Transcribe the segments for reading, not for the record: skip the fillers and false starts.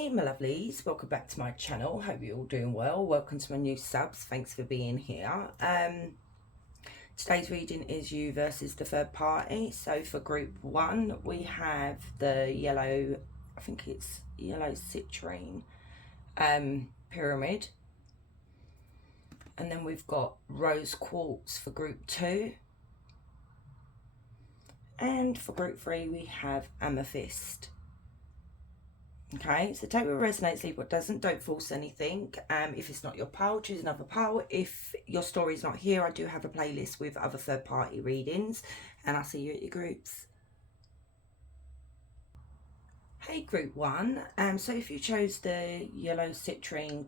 Hey my lovelies, welcome back to my channel. Hope you're all doing well. Welcome to my new subs. Thanks for being here. Today's reading is you versus the third party. So for group one, we have the yellow, I think it's yellow citrine pyramid. And then we've got rose quartz for group two. And for group three, we have amethyst. Okay, so take what resonates, leave what doesn't. Don't force anything. If it's not your pile, choose another pile. If your story's not here, I do have a playlist with other third-party readings, and I'll see you at your groups. Hey, group one. So if you chose the yellow citrine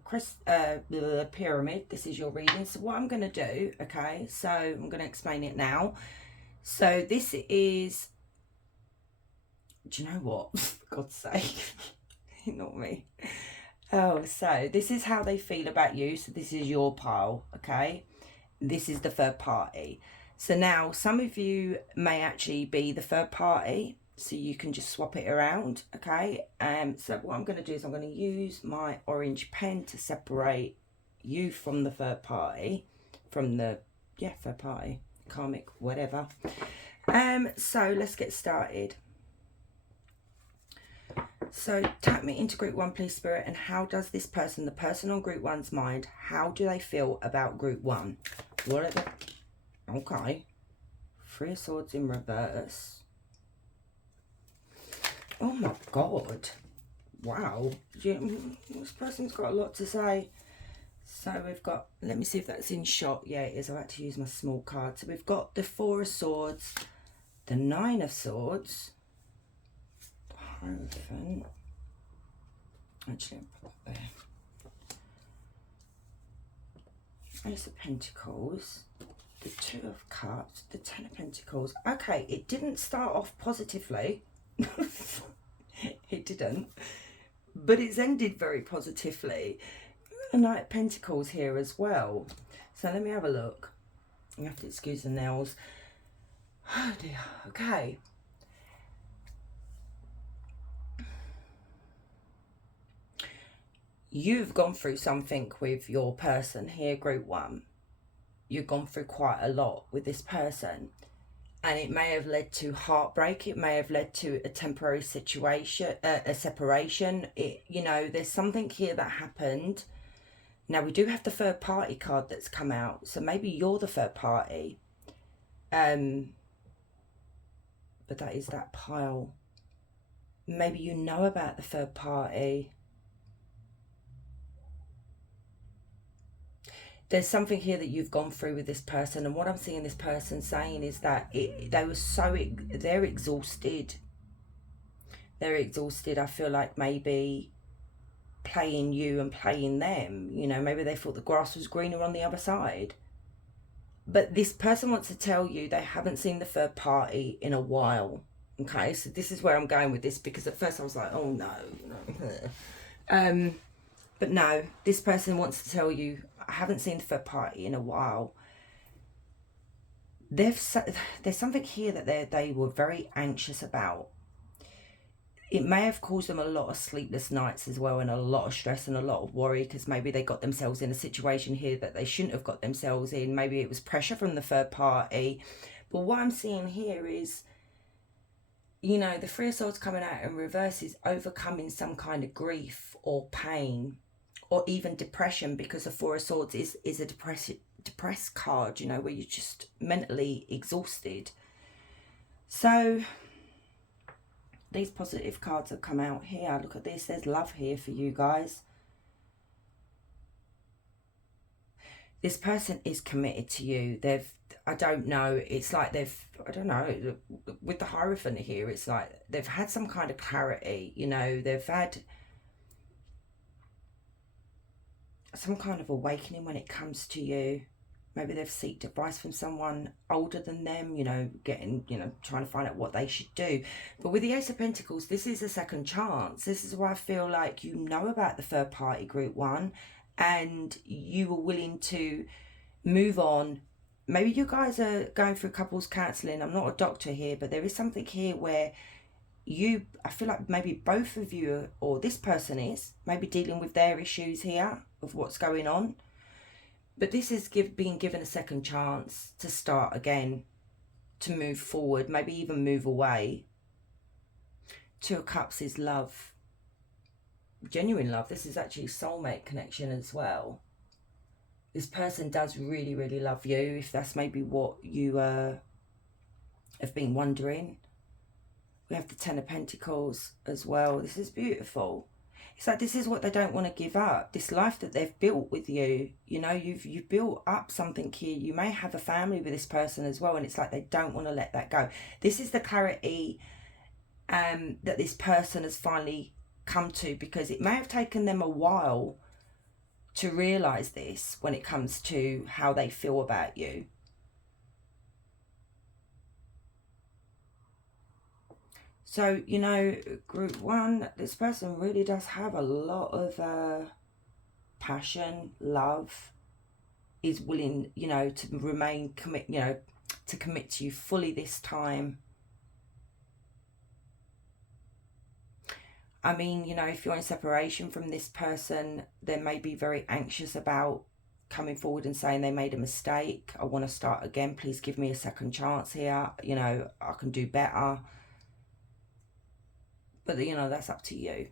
pyramid, this is your reading. So what I'm going to do, okay, so I'm going to explain it now. So this is, do you know what? For God's sake. Not me. Oh, so this is how they feel about you. So this is your pile, okay? This is the third party. So now some of you may actually be the third party, so you can just swap it around, okay? So what I'm going to do is I'm going to use my orange pen to separate you from the third party, from the third party, karmic, whatever. So let's get started. So tap me into group one, please, Spirit. And how does this person, the person on group one's mind, how do they feel about group one? What are the... Okay. Three of Swords in reverse. Oh my God. Wow. This person's got a lot to say. So we've got... Let me see if that's in shot. Yeah, it is. I've had to use my small card. So we've got the Four of Swords, the Nine of Swords, Hierophant. Actually, I'll put that there. Ace of Pentacles, the Two of Cups, the Ten of Pentacles. Okay, it didn't start off positively. It didn't. But it's ended very positively. The Knight of Pentacles here as well. So let me have a look. You have to excuse the nails. Oh dear. Okay. You've gone through something with your person here, group one. You've gone through quite a lot with this person. And it may have led to heartbreak. It may have led to a temporary situation, a separation. There's something here that happened. Now, we do have the third party card that's come out. So maybe you're the third party. But that is that pile. Maybe you know about the third party. There's something here that you've gone through with this person, and what I'm seeing this person saying is that they're exhausted. They're exhausted. I feel like maybe playing you and playing them. Maybe they thought the grass was greener on the other side. But this person wants to tell you they haven't seen the third party in a while. Okay, so this is where I'm going with this, because at first I was like, oh no. But no, this person wants to tell you, I haven't seen the third party in a while. There's something here that they were very anxious about. It may have caused them a lot of sleepless nights as well, and a lot of stress and a lot of worry, because maybe they got themselves in a situation here that they shouldn't have got themselves in. Maybe it was pressure from the third party. But what I'm seeing here is, the Three of Swords coming out in reverse is overcoming some kind of grief or pain, or even depression, because the Four of Swords is a depressed card, where you're just mentally exhausted. So these positive cards have come out here. Look at this. There's love here for you guys. This person is committed to you. I don't know, it's like I don't know, with the Hierophant here, it's like they've had some kind of clarity, they've had some kind of awakening when it comes to you. Maybe they've sought advice from someone older than them, trying to find out what they should do. But with the Ace of Pentacles, this is a second chance. This is why I feel like you know about the third party, group one, and you were willing to move on. Maybe you guys are going through couples counselling. I'm not a doctor here, but there is something here where I feel like maybe both of you, or this person is maybe dealing with their issues here of what's going on. But this is being given a second chance to start again, to move forward, maybe even move away. Two of Cups is love, genuine love. This is actually soulmate connection as well. This person does really, really love you, if that's maybe what you have been wondering. We have the Ten of Pentacles as well. This is beautiful. It's like this is what they don't want to give up. This life that they've built with you. You know, you've built up something here. You may have a family with this person as well, and it's like they don't want to let that go. This is the clarity that this person has finally come to, because it may have taken them a while to realise this when it comes to how they feel about you. So, you know, group one, this person really does have a lot of passion, love, is willing, you know, to remain to commit to you fully this time. I mean, you know, if you're in separation from this person, they may be very anxious about coming forward and saying they made a mistake. I want to start again. Please give me a second chance here. You know, I can do better. But, you know, that's up to you.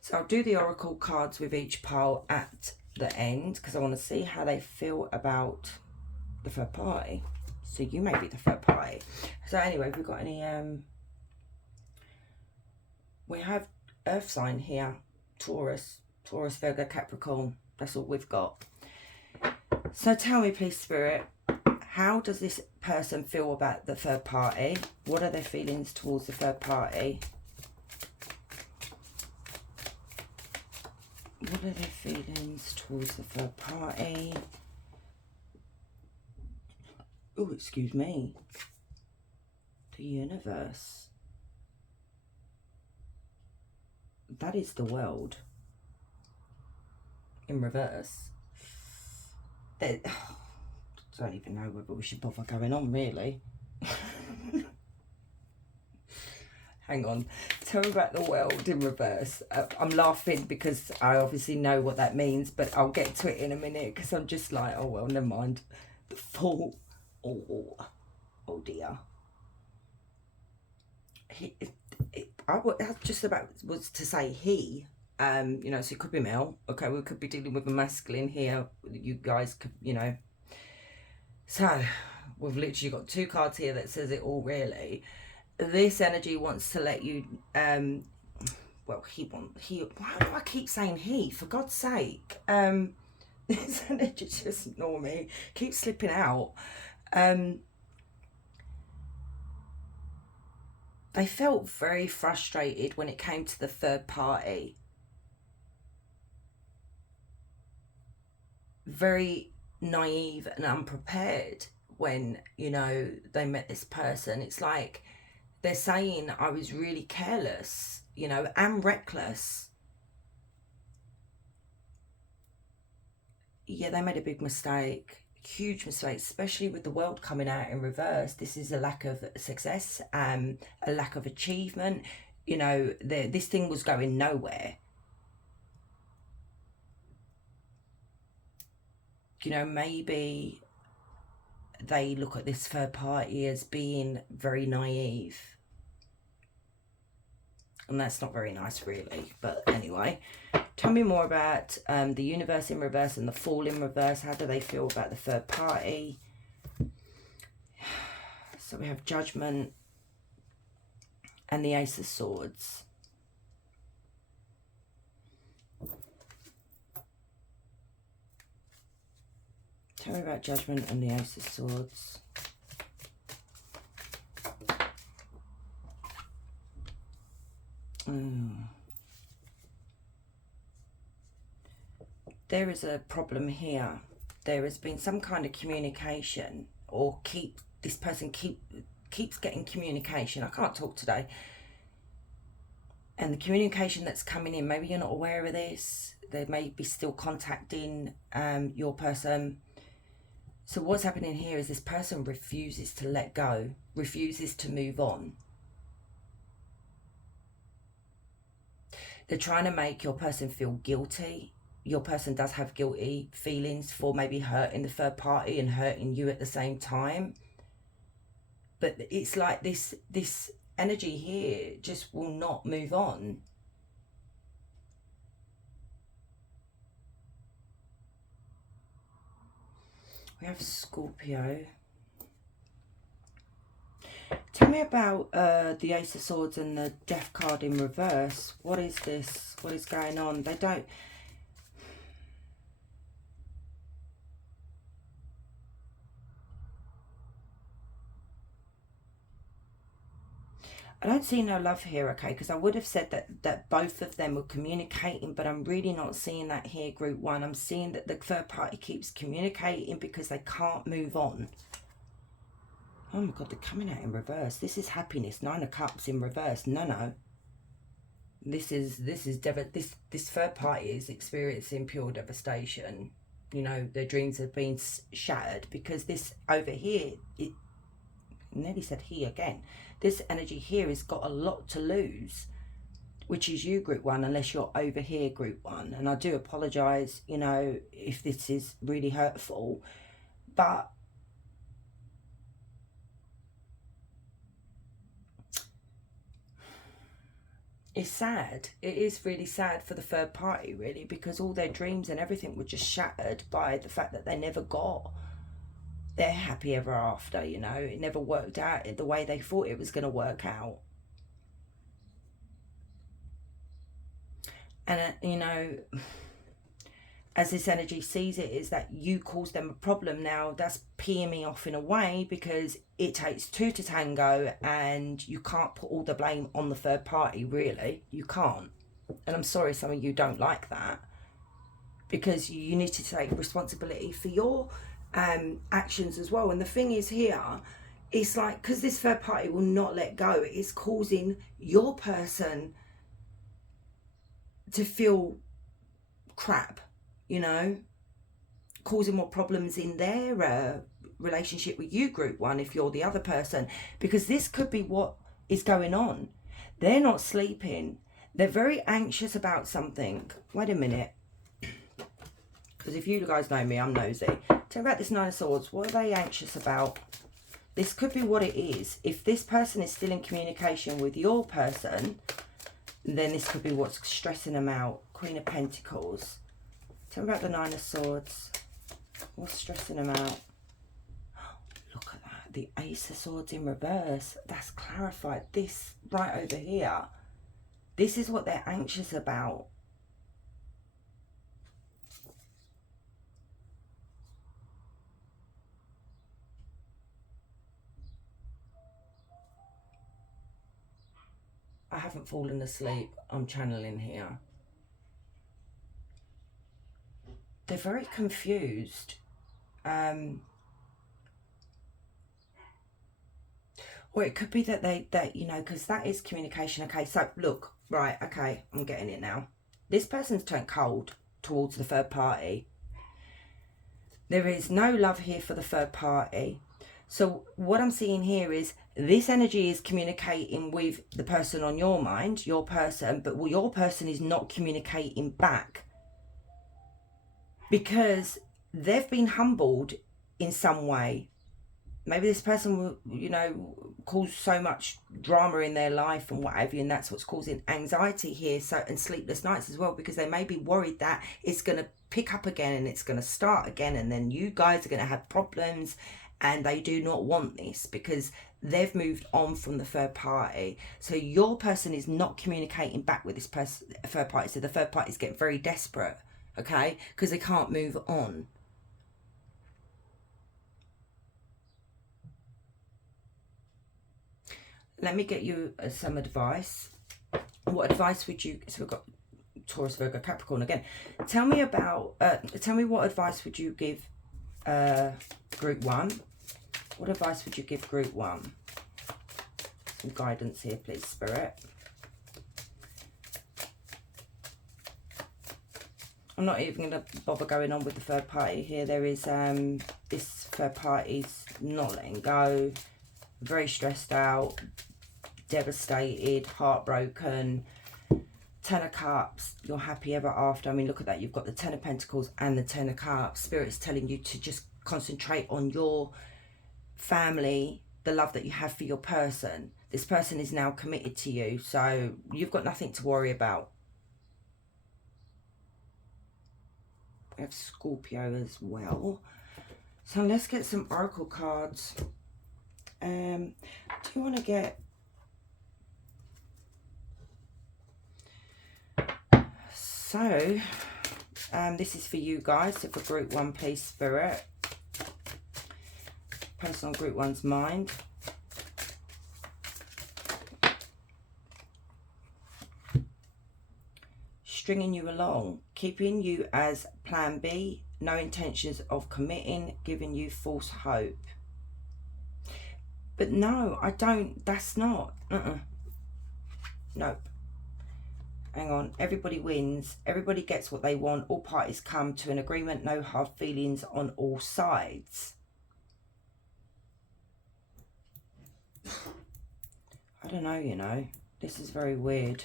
So I'll do the oracle cards with each pile at the end, because I want to see how they feel about the third party. So you may be the third party. So anyway, have we got any... we have earth sign here. Taurus, Virgo, Capricorn. That's all we've got. So tell me, please, Spirit, how does this person feel about the third party? What are their feelings towards the third party? What are their feelings towards the third party? Oh, excuse me. The universe. That is the world in reverse. I don't even know whether we should bother going on, really. Hang on. Tell me about the world in reverse. I'm laughing because I obviously know what that means, but I'll get to it in a minute, because I'm just like, oh, well, never mind. The Fool. Oh dear. I just about was to say he. You know, so it could be male. Okay, we could be dealing with a masculine here. You guys could, you know. So we've literally got two cards here that says it all, really. This energy wants to let you well, why do I keep saying he, for God's sake? This energy, just ignore me, keeps slipping out. They felt very frustrated when it came to the third party. Very naive and unprepared when, you know, they met this person. It's like they're saying I was really careless, you know, and reckless. Yeah, they made a big mistake. Huge mistake, especially with the world coming out in reverse. This is a lack of success, a lack of achievement. You know, this thing was going nowhere. You know, maybe they look at this third party as being very naive, and that's not very nice, really. But anyway, tell me more about the universe in reverse and the Fool in reverse. How do they feel about the third party? So we have Judgment and the Ace of Swords. Tell me about Judgment and the Ace of Swords. There is a problem here. There has been some kind of communication, or this person keeps getting communication. I can't talk today. And the communication that's coming in, maybe you're not aware of this. They may be still contacting your person. So what's happening here is this person refuses to let go, refuses to move on. They're trying to make your person feel guilty. Your person does have guilty feelings for maybe hurting the third party and hurting you at the same time. But it's like this energy here just will not move on. We have Scorpio. Tell me about the Ace of Swords and the Death card in reverse. What is this? What is going on? They don't... I don't see no love here, okay, because I would have said that both of them were communicating, but I'm really not seeing that here, group one. I'm seeing that the third party keeps communicating because they can't move on. Oh my God, they're coming out in reverse. This is happiness. 9 of Cups in reverse. No. This third party is experiencing pure devastation. You know, their dreams have been shattered because this over here, it nearly said he again. This energy here has got a lot to lose, which is you, group one, unless you're over here, group one. And I do apologise, you know, if this is really hurtful, but it's sad. It is really sad for the third party, really, because all their dreams and everything were just shattered by the fact that they never got their happy ever after, you know. It never worked out the way they thought it was going to work out. And, you know, as this energy sees it, is that you caused them a problem. Now, that's peeing me off in a way because it takes two to tango and you can't put all the blame on the third party, really. You can't. And I'm sorry some of you don't like that, because you need to take responsibility for your actions as well. And the thing is here, it's like, because this third party will not let go, it's causing your person to feel crap, you know, causing more problems in their relationship with you, group one, if you're the other person, because this could be what is going on. They're not sleeping. They're very anxious about something. Wait a minute. Because if you guys know me, I'm nosy. Tell me about this Nine of Swords. What are they anxious about? This could be what it is. If this person is still in communication with your person, then this could be what's stressing them out. Queen of Pentacles. Tell me about the Nine of Swords. What's stressing them out? Look at that. The Ace of Swords in reverse. That's clarified. This right over here. This is what they're anxious about. I haven't fallen asleep. I'm channeling here. They're very confused. Or it could be that you know, because that is communication. Okay, so look, right, okay, I'm getting it now. This person's turned cold towards the third party. There is no love here for the third party. So what I'm seeing here is this energy is communicating with the person on your mind, your person, but your person is not communicating back because they've been humbled in some way. Maybe this person will, you know, cause so much drama in their life and what have you, and that's what's causing anxiety here, so, and sleepless nights as well, because they may be worried that it's going to pick up again and it's going to start again, and then you guys are going to have problems, and they do not want this because they've moved on from the third party. So your person is not communicating back with this person, third party, so the third party is getting very desperate, okay, because they can't move on. Let me get you some advice. What advice would you... So we've got Taurus, Virgo, Capricorn again. Tell me about... tell me what advice would you give group one. What advice would you give group one? Some guidance here, please, Spirit. I'm not even going to bother going on with the third party here. There is this third party's not letting go, very stressed out, devastated, heartbroken. Ten of Cups, you're happy ever after. I mean, look at that. You've got the Ten of Pentacles and the Ten of Cups. Spirit's telling you to just concentrate on your family, the love that you have for your person. This person is now committed to you, so you've got nothing to worry about. We have Scorpio as well. So let's get some oracle cards. Do you want to get... So, this is for you guys. So for group 1, please, Spirit. Person on group 1's mind. Stringing you along, keeping you as plan B, no intentions of committing, giving you false hope. But no, I don't, that's not, nope. Hang on, everybody wins, everybody gets what they want, all parties come to an agreement, no hard feelings on all sides. I don't know, you know, this is very weird.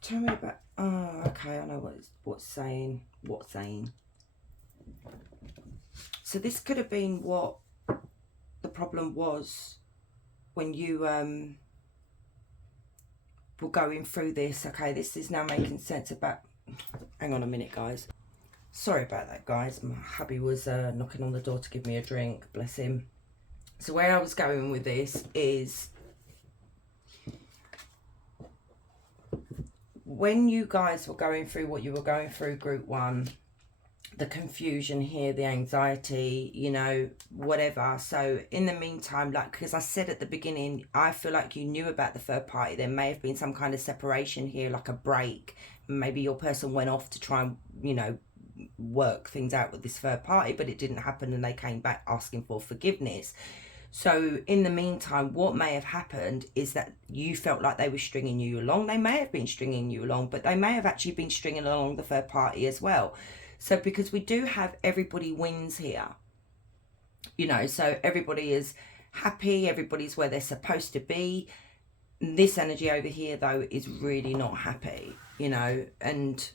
Tell me about, oh, okay, I know what's saying. So this could have been what the problem was when you were going through this. Okay, this is now making sense about, hang on a minute, guys. Sorry about that, guys. My hubby was knocking on the door to give me a drink, bless him. So where I was going with this is, when you guys were going through what you were going through, group 1, the confusion here, the anxiety, you know, whatever. So in the meantime, like, because I said at the beginning, I feel like you knew about the third party. There may have been some kind of separation here, like a break. Maybe your person went off to try and, you know, work things out with this third party, but it didn't happen and they came back asking for forgiveness. So in the meantime, what may have happened is that you felt like they were stringing you along. They may have been stringing you along, but they may have actually been stringing along the third party as well. So because we do have everybody wins here, you know, so everybody is happy, everybody's where they're supposed to be. This energy over here, though, is really not happy, you know, and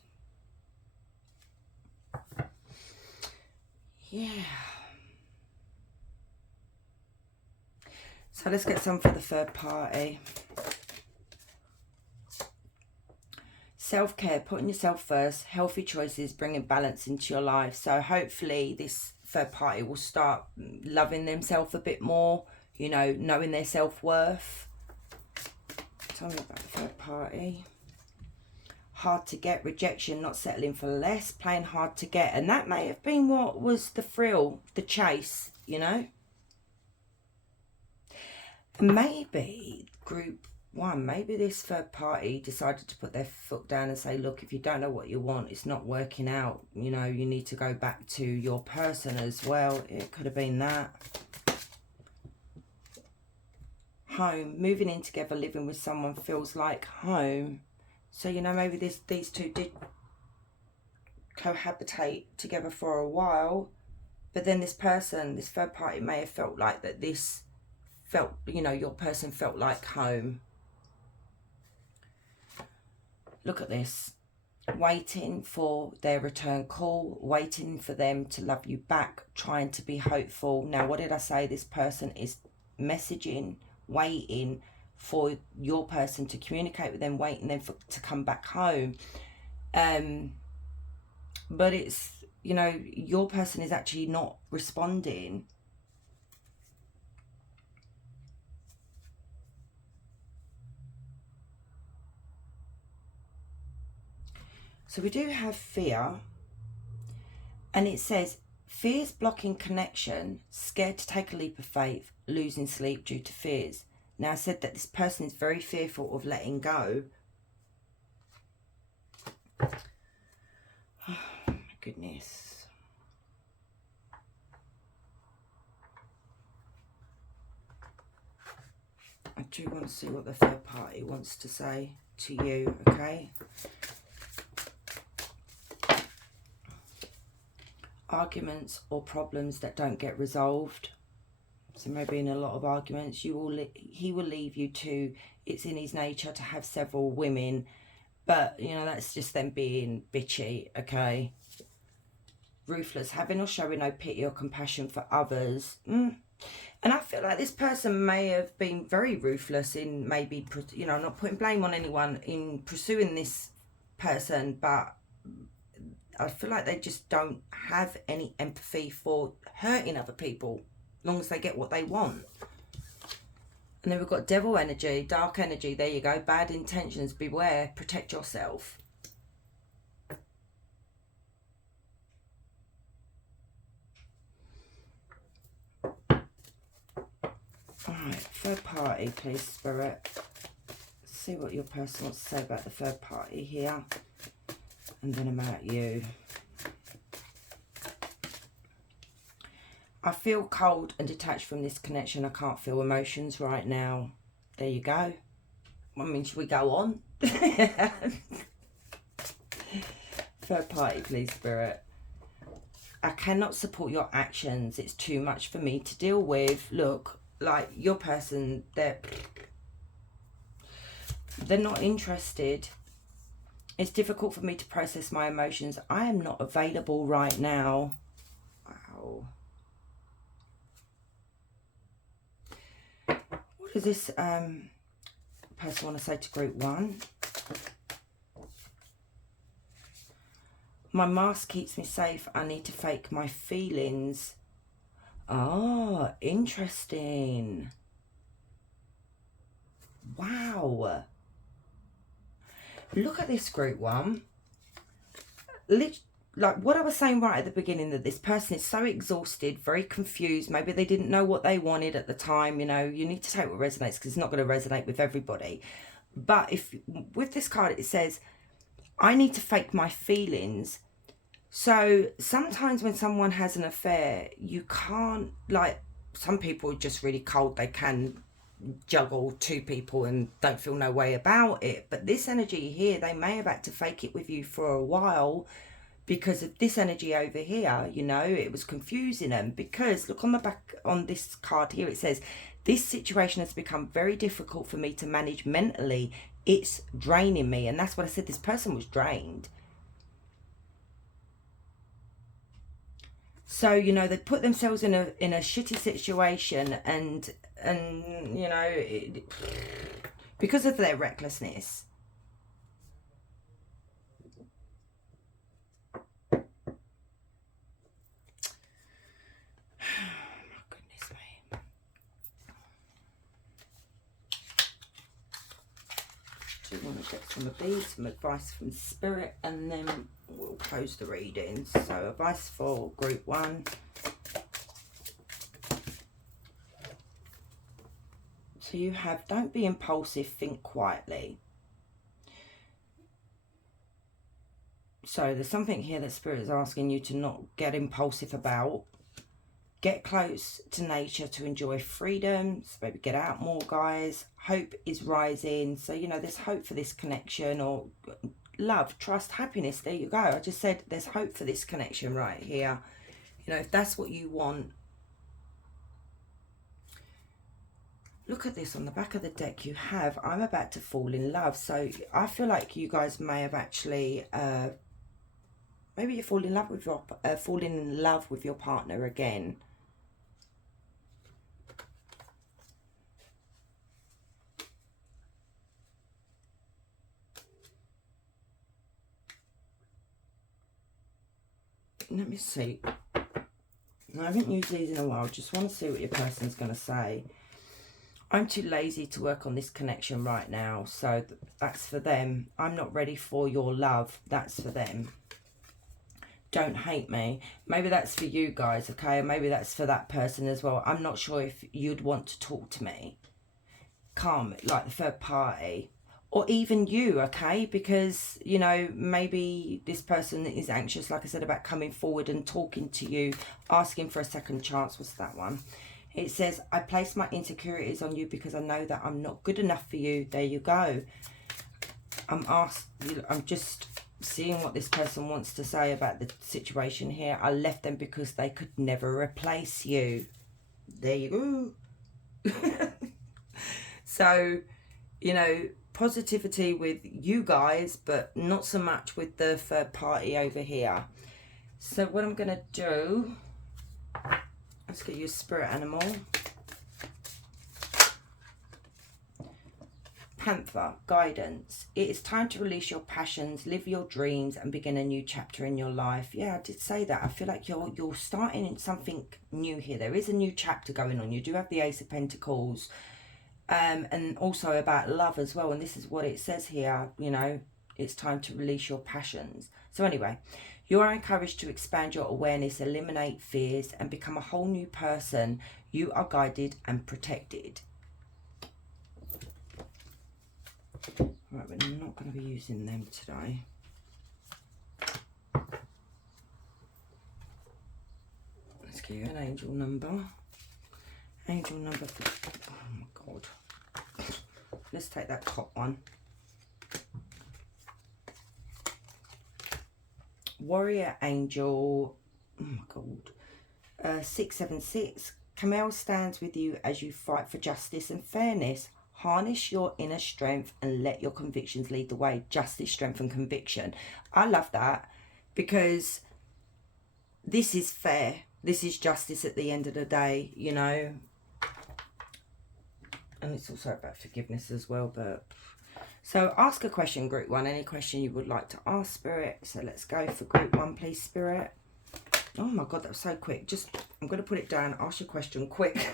yeah. So let's get some for the third party. Self-care, putting yourself first, healthy choices, bringing balance into your life. So hopefully this third party will start loving themselves a bit more, you know, knowing their self-worth. Tell me about the third party. Hard to get, rejection, not settling for less, playing hard to get. And that may have been what was the thrill, the chase, you know. Maybe group 1, maybe this third party decided to put their foot down and say, look, if you don't know what you want, it's not working out, you know, you need to go back to your person as well. It could have been that. Home, moving in together, living with someone feels like home. So, you know, maybe these two did cohabitate together for a while, but then this person, this third party, may have felt like that this felt, you know, your person felt like home. Look at this. Waiting for their return call, waiting for them to love you back, trying to be hopeful. Now, what did I say? This person is messaging, waiting for your person to communicate with them, waiting them to come back home. But it's, you know, your person is actually not responding. So we do have fear, and it says, fears blocking connection, scared to take a leap of faith, losing sleep due to fears. Now I said that this person is very fearful of letting go. Oh my goodness. I do want to see what the third party wants to say to you, okay? arguments or problems that don't get resolved. So maybe in a lot of arguments, he will leave you to, it's in his nature to have several women, but you know, that's just them being bitchy, okay? Ruthless, having or showing no pity or compassion for others. And I feel like this person may have been very ruthless in maybe, you know, not putting blame on anyone in pursuing this person, but I feel like they just don't have any empathy for hurting other people, as long as they get what they want. And then we've got devil energy, dark energy, there you go, bad intentions, beware, protect yourself. Alright, third party, please, Spirit. See what your person wants to say about the third party here. And then about you. I feel cold and detached from this connection. I can't feel emotions right now. There you go. I mean, should we go on? Third party, please, Spirit. I cannot support your actions. It's too much for me to deal with. Look, like your person, they're not interested. It's difficult for me to process my emotions. I am not available right now. Wow. What does this person want to say to group 1? My mask keeps me safe. I need to fake my feelings. Oh, interesting. Wow. Look at this, group 1. Like what I was saying right at the beginning, that this person is so exhausted, very confused. Maybe they didn't know what they wanted at the time. You know, you need to take what resonates, because it's not going to resonate with everybody. But if with this card, it says, I need to fake my feelings. So sometimes when someone has an affair, you can't, like, some people are just really cold. They can juggle 2 people and don't feel no way about it. But this energy here, they may have had to fake it with you for a while because of this energy over here. You know, it was confusing them, because look on the back on this card here, it says, this situation has become very difficult for me to manage mentally. It's draining me. And that's what I said, this person was drained. So, you know, they put themselves in a shitty situation, and you know, because of their recklessness. My goodness me. Do you want to get some of these, some advice from Spirit, and then we'll close the reading. So advice for group 1. So you have, don't be impulsive, think quietly. So there's something here that Spirit is asking you to not get impulsive about. Get close to nature to enjoy freedom. So maybe get out more, guys. Hope is rising. So, you know, there's hope for this connection, or love, trust, happiness. There you go. I just said there's hope for this connection right here. You know, if that's what you want. Look at this on the back of the deck. You have, I'm about to fall in love. So I feel like you guys may have actually, maybe you fall in love with your partner again. Let me see. I haven't used these in a while. Just want to see what your person's going to say. I'm too lazy to work on this connection right now. So that's for them. I'm not ready for your love. That's for them. Don't hate me. Maybe that's for you guys, okay? And maybe that's for that person as well. I'm not sure if you'd want to talk to me. Calm, like the third party. Or even you, okay? Because, you know, maybe this person is anxious, like I said, about coming forward and talking to you, asking for a second chance. What's that one? It says, I place my insecurities on you because I know that I'm not good enough for you. There you go. I'm seeing what this person wants to say about the situation here. I left them because they could never replace you. There you go. So, you know, positivity with you guys, but not so much with the third party over here. So what I'm going to do, let's get you a spirit animal. Panther, guidance. It is time to release your passions, live your dreams, and begin a new chapter in your life. Yeah, I did say that. I feel like you're starting something new here. There is a new chapter going on. You do have the Ace of Pentacles, and also about love as well. And this is what it says here. You know, it's time to release your passions. So anyway, you are encouraged to expand your awareness, eliminate fears, and become a whole new person. You are guided and protected. Right, we're not going to be using them today. Let's give you an angel number. Angel number for, oh my God. Let's take that top one. Warrior Angel, oh my God. 676. Camille stands with you as you fight for justice and fairness. Harness your inner strength and let your convictions lead the way. Justice, strength and conviction. I love that because this is fair. This is justice at the end of the day, you know. And it's also about forgiveness as well. But so ask a question, group one. Any question you would like to ask, Spirit. So let's go for group one, please, Spirit. Oh my God, that was so quick. Just, I'm going to put it down. Ask your question quick.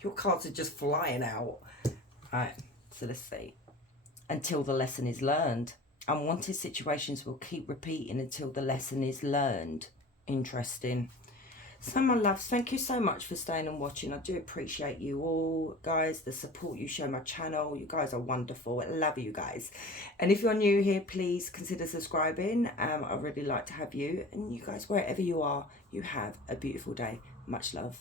Your cards are just flying out. Alright, so let's see. Until the lesson is learned. Unwanted situations will keep repeating until the lesson is learned. Interesting. So my loves, thank you so much for staying and watching. I do appreciate you all, guys. The support you show my channel. You guys are wonderful. I love you guys. And if you're new here, please consider subscribing. I'd really like to have you. And you guys, wherever you are, you have a beautiful day. Much love.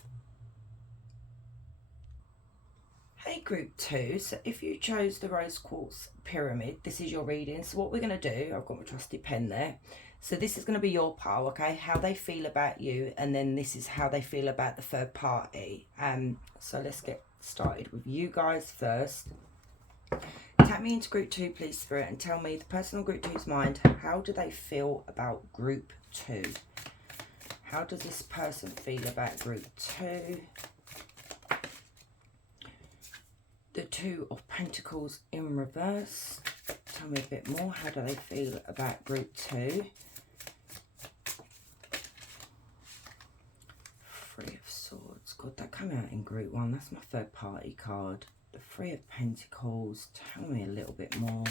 Hey group two, so if you chose the rose quartz pyramid, this is your reading. So what we're going to do, I've got my trusty pen there. So this is going to be your pile, okay? How they feel about you, and then this is how they feel about the third party. So let's get started with you guys first. Tap me into group two, please, Spirit, and tell me the person on group two's mind, how do they feel about group two? How does this person feel about group two? The Two of Pentacles in reverse. Tell me a bit more. How do they feel about group two? Three of Swords. God, that came out in group one. That's my third party card. The Three of Pentacles. Tell me a little bit more.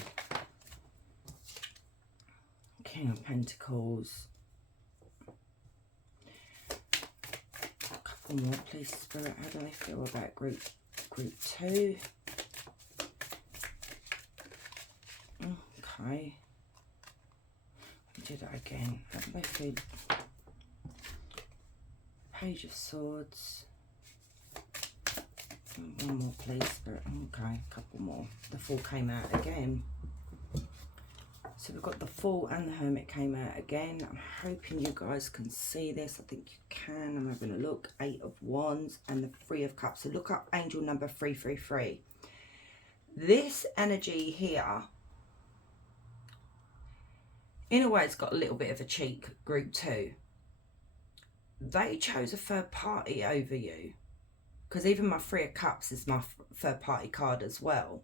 King of Pentacles. A couple more, please, Spirit. How do they feel about group two? Okay. Do that again. How do they feel? Page of Swords. One more, please, Spirit. Okay, a couple more. The Fool came out again. So we've got the Fool and the Hermit came out again. I'm hoping you guys can see this. I think you can. I'm having a look. 8 of Wands and the 3 of Cups. So look up angel number 333. This energy here, in a way, it's got a little bit of a cheek, group two. They chose a third party over you. Because even my 3 of Cups is my third party card as well.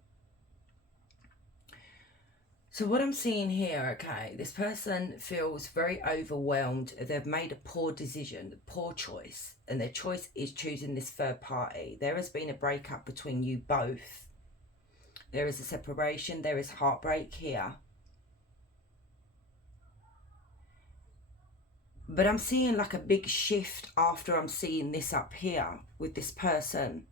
So what I'm seeing here, okay, this person feels very overwhelmed. They've made a poor decision, a poor choice. And their choice is choosing this third party. There has been a breakup between you both. There is a separation. There is heartbreak here. But I'm seeing like a big shift after I'm seeing this up here with this person.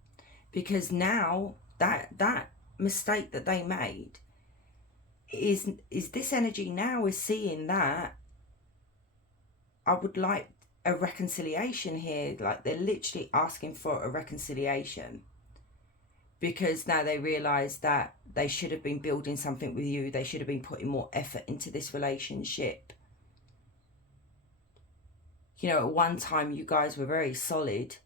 Because now that mistake that they made, is this energy now is seeing that I would like a reconciliation here. Like they're literally asking for a reconciliation. because now they realise that they should have been building something with you. They should have been putting more effort into this relationship. You know, at one time you guys were very solid.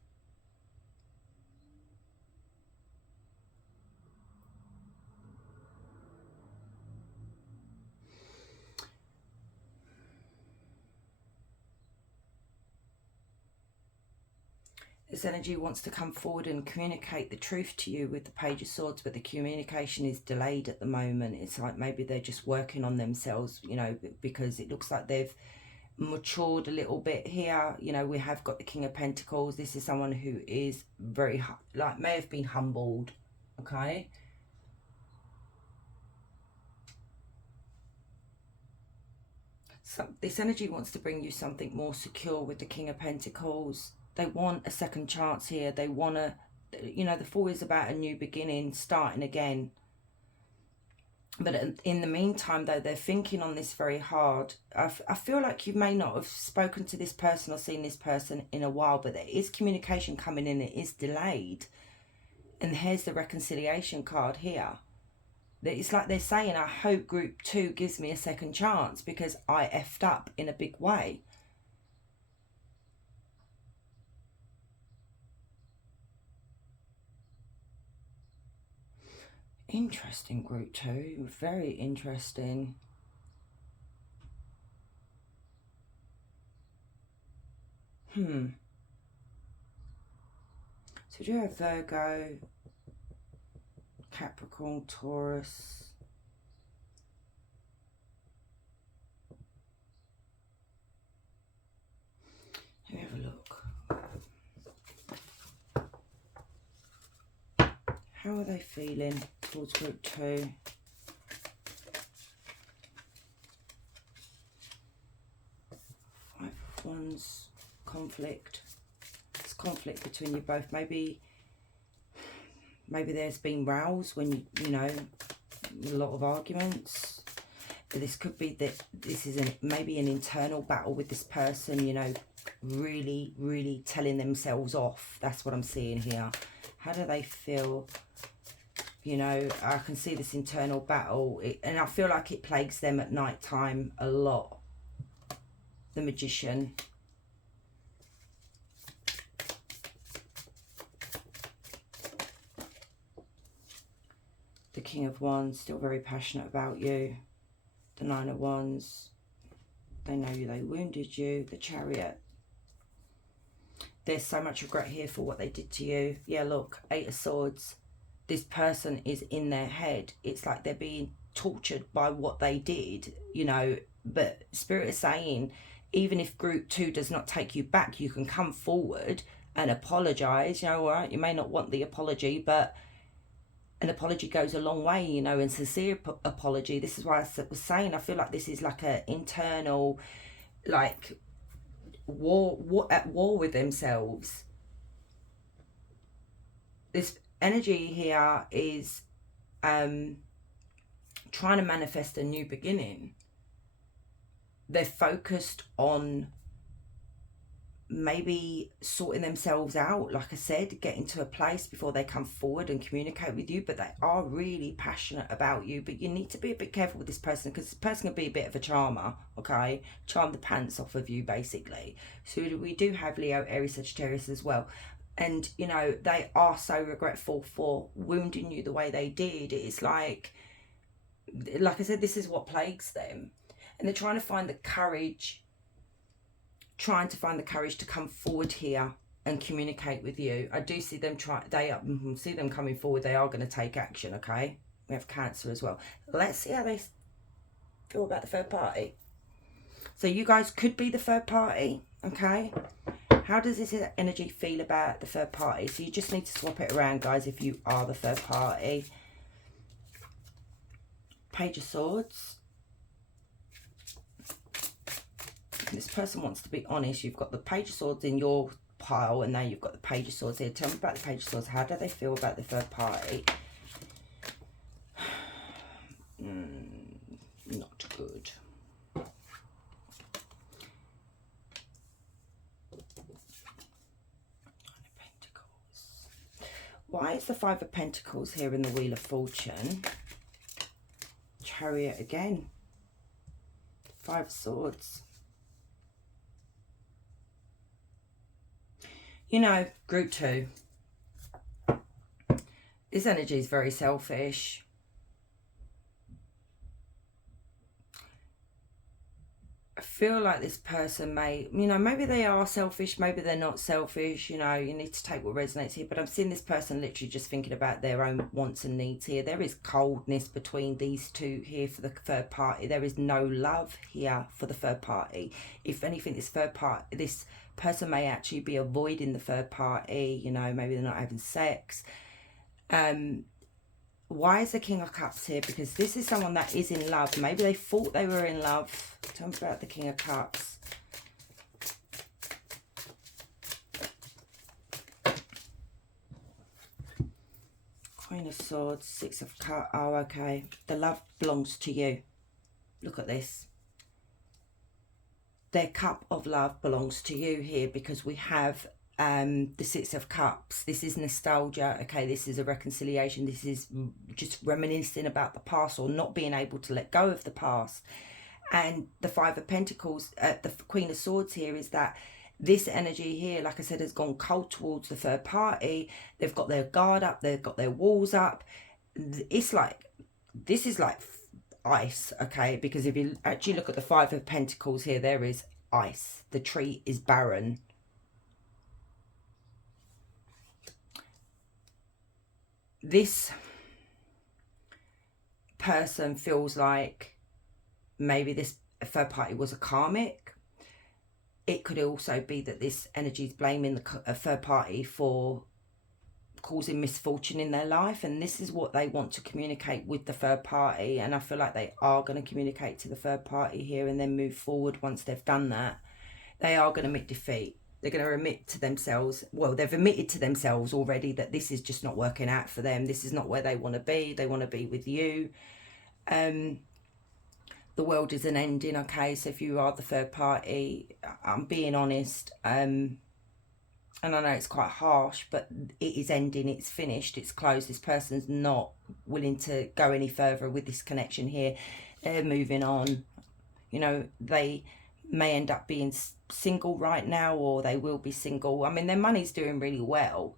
This energy wants to come forward and communicate the truth to you with the Page of Swords, but the communication is delayed at the moment. It's like maybe they're just working on themselves, you know, because it looks like they've matured a little bit here. You know, we have got the King of Pentacles. This is someone who is very, like, may have been humbled, okay? So this energy wants to bring you something more secure with the King of Pentacles. They want a second chance here. They want to, you know, the Fool is about a new beginning, starting again. But in the meantime, though, they're thinking on this very hard. I feel like you may not have spoken to this person or seen this person in a while, but there is communication coming in. It is delayed. And here's the reconciliation card here. It's like they're saying, I hope group 2 gives me a second chance because I effed up in a big way. Interesting, group 2. Very interesting. So we do have Virgo, Capricorn, Taurus. Let me have a look. How are they feeling towards group 2? Five of Wands, conflict. It's conflict between you both. Maybe there's been rows when you know, a lot of arguments. But this could be that this is maybe an internal battle with this person, you know, really telling themselves off. That's what I'm seeing here. How do they feel? You know, I can see this internal battle, and I feel like it plagues them at night time a lot. The Magician. The King of Wands, still very passionate about you. The Nine of Wands, they know you, they wounded you. The Chariot. There's so much regret here for what they did to you. Yeah, look, Eight of Swords. This person is in their head. It's like they're being tortured by what they did, you know. But Spirit is saying, even if group 2 does not take you back, you can come forward and apologise. You know, all right, you may not want the apology, but an apology goes a long way, you know, and sincere apology. This is why I was saying, I feel like this is like an internal, like, at war with themselves. This energy here is trying to manifest a new beginning. They're focused on maybe sorting themselves out, like I said, getting to a place before they come forward and communicate with you. But they are really passionate about you. But you need to be a bit careful with this person, because this person can be a bit of a charmer, okay? Charm the pants off of you, basically. So we do have Leo, Aries, Sagittarius as well. And, you know, they are so regretful for wounding you the way they did. It's like I said, this is what plagues them. And they're trying to find the courage, to come forward here and communicate with you. I do see them see them coming forward. They are going to take action, okay? We have Cancer as well. Let's see how they feel about the third party. So you guys could be the third party, okay? How does this energy feel about the third party? So you just need to swap it around, guys, if you are the third party. Page of Swords. This person wants to be honest. You've got the Page of Swords in your pile, and now you've got the Page of Swords here. Tell me about the Page of Swords. How do they feel about the third party? Not good. Why is the Five of Pentacles here in the Wheel of Fortune? Chariot again. Five of Swords. You know, group 2. This energy is very selfish. I feel like this person may, you know, maybe they are selfish, maybe they're not selfish, you know, you need to take what resonates here, but I'm seeing this person literally just thinking about their own wants and needs here. There is coldness between these two here for the third party. There is no love here for the third party. If anything, this person may actually be avoiding the third party, you know, maybe they're not having sex. Why is the King of Cups here? Because this is someone that is in love. Maybe they thought they were in love. Tell me about the King of Cups. Queen of Swords, Six of Cups. Oh, okay. The love belongs to you. Look at this. Their cup of love belongs to you here, because we have the Six of Cups. This is nostalgia. Okay, this is a reconciliation. This is just reminiscing about the past, or not being able to let go of the past. And the Five of Pentacles, the Queen of Swords here, is that this energy here, like I said, has gone cold towards the third party. They've got their guard up, they've got their walls up. It's like, this is like ice, okay? Because if you actually look at the Five of Pentacles here, there is ice. The tree is barren. This person feels like maybe this third party was a karmic. It could also be that this energy is blaming the third party for causing misfortune in their life, and this is what they want to communicate with the third party. And I feel like they are going to communicate to the third party here and then move forward. Once they've done that, they are going to admit defeat. They're going to admit to themselves, well, they've admitted to themselves already that this is just not working out for them. This is not where they want to be. They want to be with you. The world is an ending, okay? So if you are the third party, I'm being honest. And I know it's quite harsh, but it is ending. It's finished. It's closed. This person's not willing to go any further with this connection here. They're moving on. You know, they may end up being single right now, or they will be single. I mean, their money's doing really well,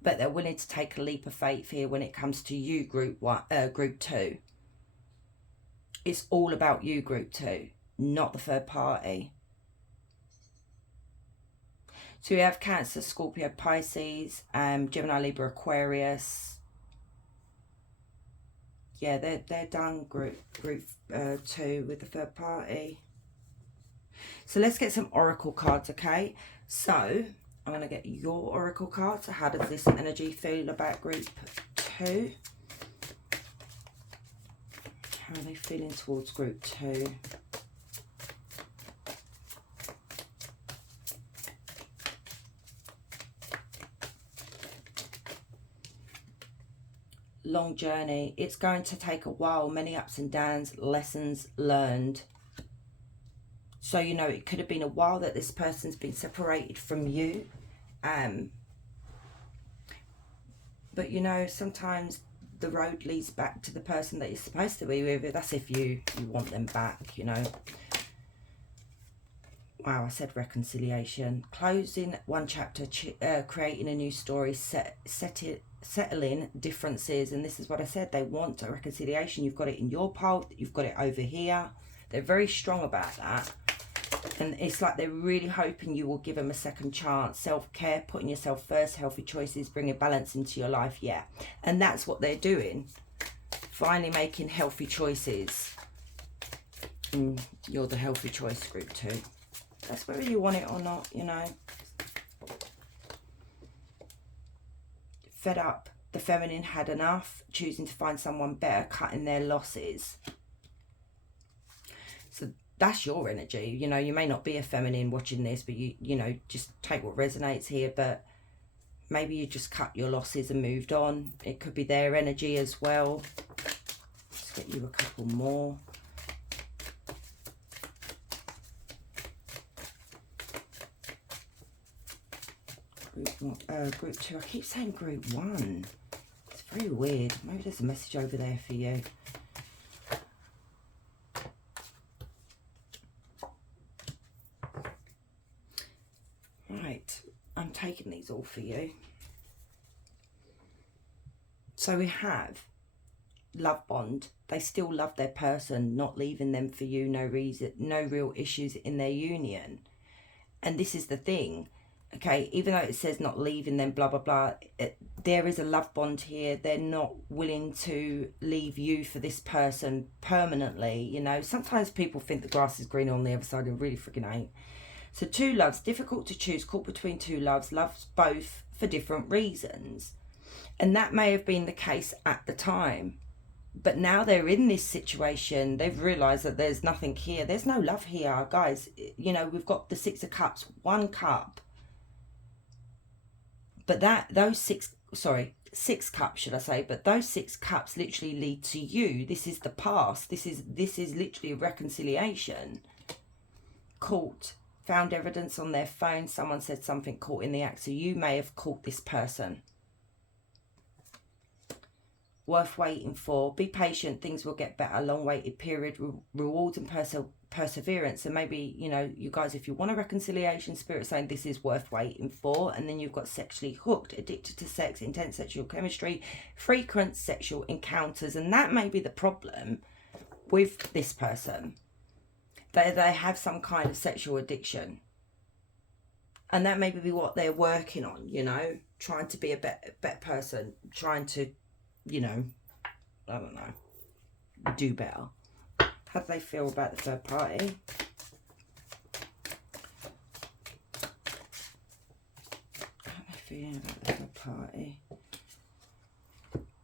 but they're willing to take a leap of faith here when it comes to you, group 2. It's all about you, group 2, not the third party. So we have Cancer, Scorpio, Pisces, Gemini, Libra, Aquarius. Yeah, they're done, group 2, with the third party. So let's get some oracle cards, okay? So I'm going to get your oracle cards. How does this energy feel about group 2? How are they feeling towards group 2? Long journey. It's going to take a while. Many ups and downs, lessons learned. So, you know, it could have been a while that this person's been separated from you. But, you know, sometimes the road leads back to the person that you're supposed to be with. That's if you want them back, you know. Wow, I said reconciliation. Closing one chapter, creating a new story, settling differences. And this is what I said. They want a reconciliation. You've got it in your pile. You've got it over here. They're very strong about that. And it's like they're really hoping you will give them a second chance. Self-care, putting yourself first, healthy choices, bringing balance into your life. Yeah. And that's what they're doing. Finally making healthy choices. And you're the healthy choice, group 2. That's whether you want it or not, you know. Fed up. The feminine had enough. Choosing to find someone better. Cutting their losses. So that's your energy. You know, you may not be a feminine watching this, but you know, just take what resonates here. But maybe you just cut your losses and moved on. It could be their energy as well. Let's get you a couple more. group 2. I keep saying group 1. It's very weird. Maybe there's a message over there for you. Right, I'm taking these all for you. So we have love bond. They still love their person, not leaving them for you, no reason, no real issues in their union. And this is the thing, okay, even though it says not leaving them, blah, blah, blah, there is a love bond here. They're not willing to leave you for this person permanently, you know. Sometimes people think the grass is greener on the other side, and really freaking ain't. So 2 loves, difficult to choose, caught between 2 loves, loves both for different reasons. And that may have been the case at the time. But now they're in this situation. They've realised that there's nothing here. There's no love here, guys. You know, we've got the 6 of Cups, 1 cup. But those 6 cups, should I say. But those 6 cups literally lead to you. This is the past. This is literally a reconciliation. Caught. Found evidence on their phone. Someone said something, caught in the act. So you may have caught this person. Worth waiting for. Be patient. Things will get better. Long waited period. Rewards and perseverance. And maybe, you know, you guys, if you want a reconciliation, spirit saying this is worth waiting for. And then you've got sexually hooked, addicted to sex, intense sexual chemistry, frequent sexual encounters. And that may be the problem with this person. They have some kind of sexual addiction. And that may be what they're working on, you know, trying to be a better person, trying to, you know, I don't know, do better. How do they feel about the third party? How are they feeling about the third party?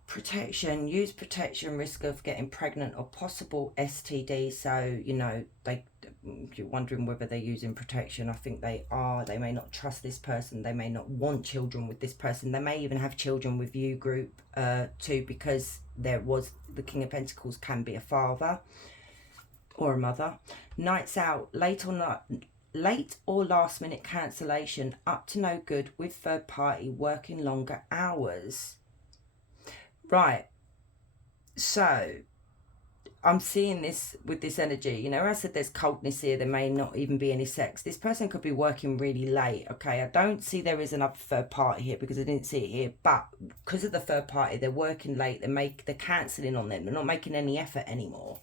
Protection. Use protection. Risk of getting pregnant or possible STD. So, you know, if you're wondering whether they're using protection, I think they are. They may not trust this person. They may not want children with this person. They may even have children with you, group 2, because there was the King of Pentacles can be a father or a mother. Nights out, late or last minute cancellation, up to no good with third party, working longer hours. Right, so I'm seeing this with this energy. You know, I said there's coldness here. There may not even be any sex. This person could be working really late. Okay, I don't see there is another third party here because I didn't see it here. But because of the third party, they're working late. They're cancelling on them. They're not making any effort anymore.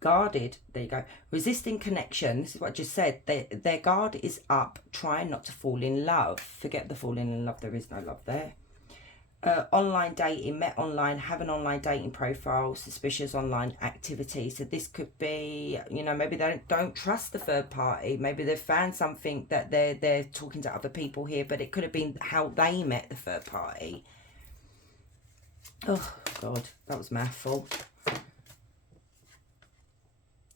Guarded. There you go. Resisting connection. This is what I just said. Their guard is up, trying not to fall in love. Forget the falling in love. There is no love there. Online dating, met online, have an online dating profile, suspicious online activity. So this could be, you know, maybe they don't trust the third party. Maybe they've found something that they're talking to other people here, but it could have been how they met the third party. Oh, God, that was a mouthful.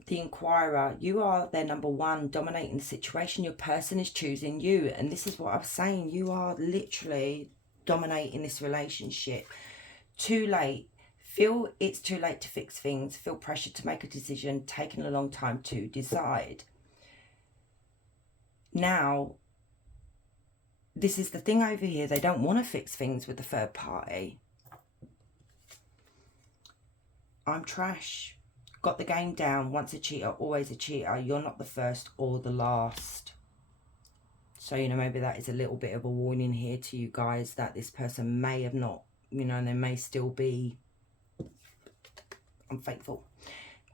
The Inquirer, you are their number 1, dominating the situation. Your person is choosing you. And this is what I was saying. You are literally dominating this relationship. Too late. Feel it's too late to fix things. Feel pressure to make a decision. Taking a long time to decide. Now, this is the thing over here. They don't want to fix things with the third party. I'm trash. Got the game down. Once a cheater, always a cheater. You're not the first or the last. So, you know, maybe that is a little bit of a warning here to you guys that this person may have not, you know, and they may still be unfaithful.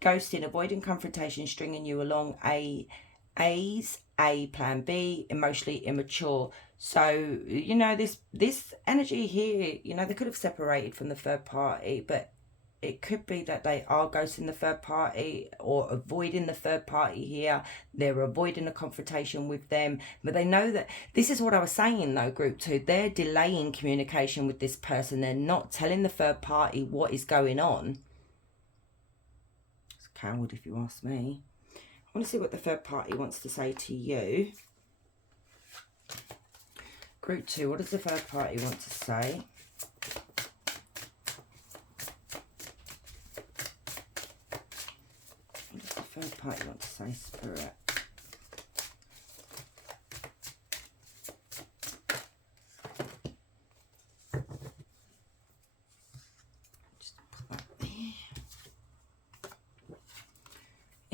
Ghosting, avoiding confrontation, stringing you along. A's, A, plan B, emotionally immature. So, you know, this energy here, you know, they could have separated from the third party, but it could be that they are ghosting the third party or avoiding the third party here. They're avoiding a confrontation with them. But they know that, this is what I was saying though, group 2. They're delaying communication with this person. They're not telling the third party what is going on. It's a coward if you ask me. I want to see what the third party wants to say to you. Group 2, what does the third party want to say? Third party want to say, Spirit?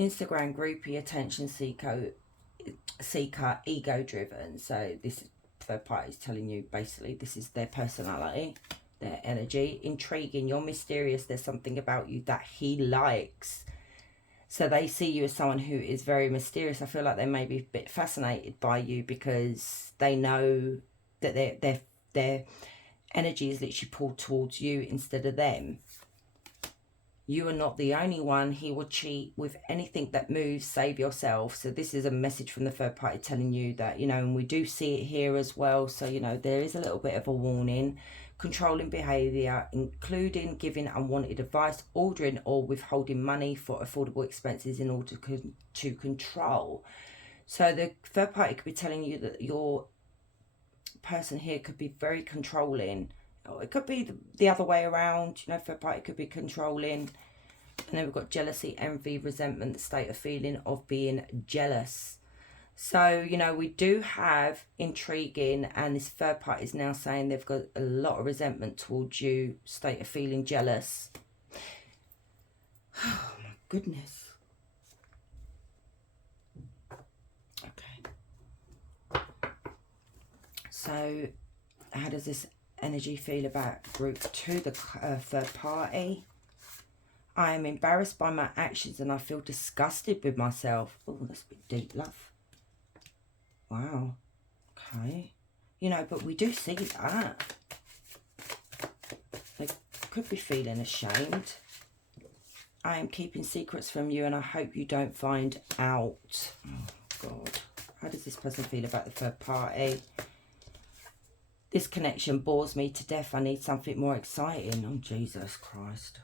Instagram groupie, attention seeker, ego driven. So this third party is telling you basically this is their personality, their energy. Intriguing, you're mysterious, there's something about you that he likes. So they see you as someone who is very mysterious. I feel like they may be a bit fascinated by you because they know that their energy is literally pulled towards you instead of them. You are not the only one. He will cheat with anything that moves. Save yourself. So this is a message from the third party telling you that, you know, and we do see it here as well. So, you know, there is a little bit of a warning. Controlling behaviour, including giving unwanted advice, ordering or withholding money for affordable expenses in order to control. So the third party could be telling you that your person here could be very controlling. Or it could be the other way around. You know, third party could be controlling. And then we've got jealousy, envy, resentment, the state of feeling of being jealous. So, you know, we do have intriguing, and this third party is now saying they've got a lot of resentment towards you, state of feeling jealous. Oh, my goodness. Okay. So, how does this energy feel about group 2, the third party? I am embarrassed by my actions and I feel disgusted with myself. Oh, that's a bit deep, love. Wow. Okay. You know, but we do see that. They could be feeling ashamed. I am keeping secrets from you and I hope you don't find out. Oh, God. How does this person feel about the third party? This connection bores me to death. I need something more exciting. Oh, Jesus Christ.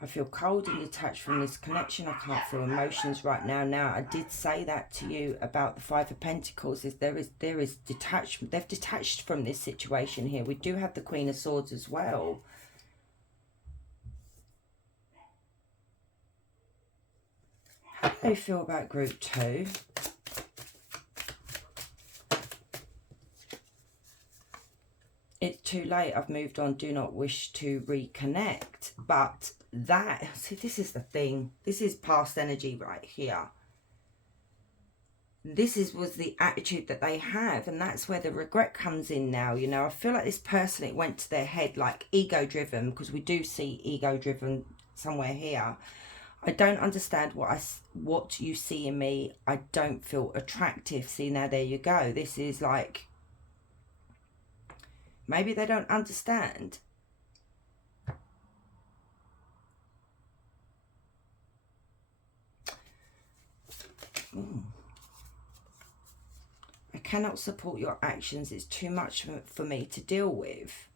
I feel cold and detached from this connection. I can't feel emotions right now. Now, I did say that to you about the Five of Pentacles. There is detachment. They've detached from this situation here. We do have the Queen of Swords as well. How do they feel about group 2? It's too late. I've moved on. Do not wish to reconnect. But that, see, this is the thing. This is past energy right here. This was the attitude that they have. And that's where the regret comes in now. You know, I feel like this person, it went to their head like ego-driven. Because we do see ego-driven somewhere here. I don't understand what you see in me. I don't feel attractive. See, now there you go. This is like... maybe they don't understand. I cannot support your actions. It's too much for me to deal with.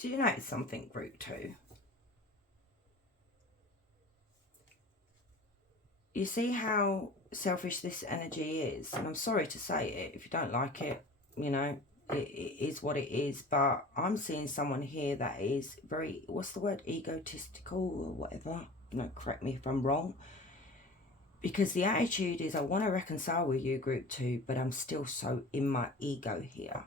Do you notice something, group 2? You see how selfish this energy is? And I'm sorry to say it. If you don't like it, you know, it is what it is. But I'm seeing someone here that is very, what's the word? Egotistical or whatever. No, correct me if I'm wrong. Because the attitude is, I want to reconcile with you, group 2, but I'm still so in my ego here.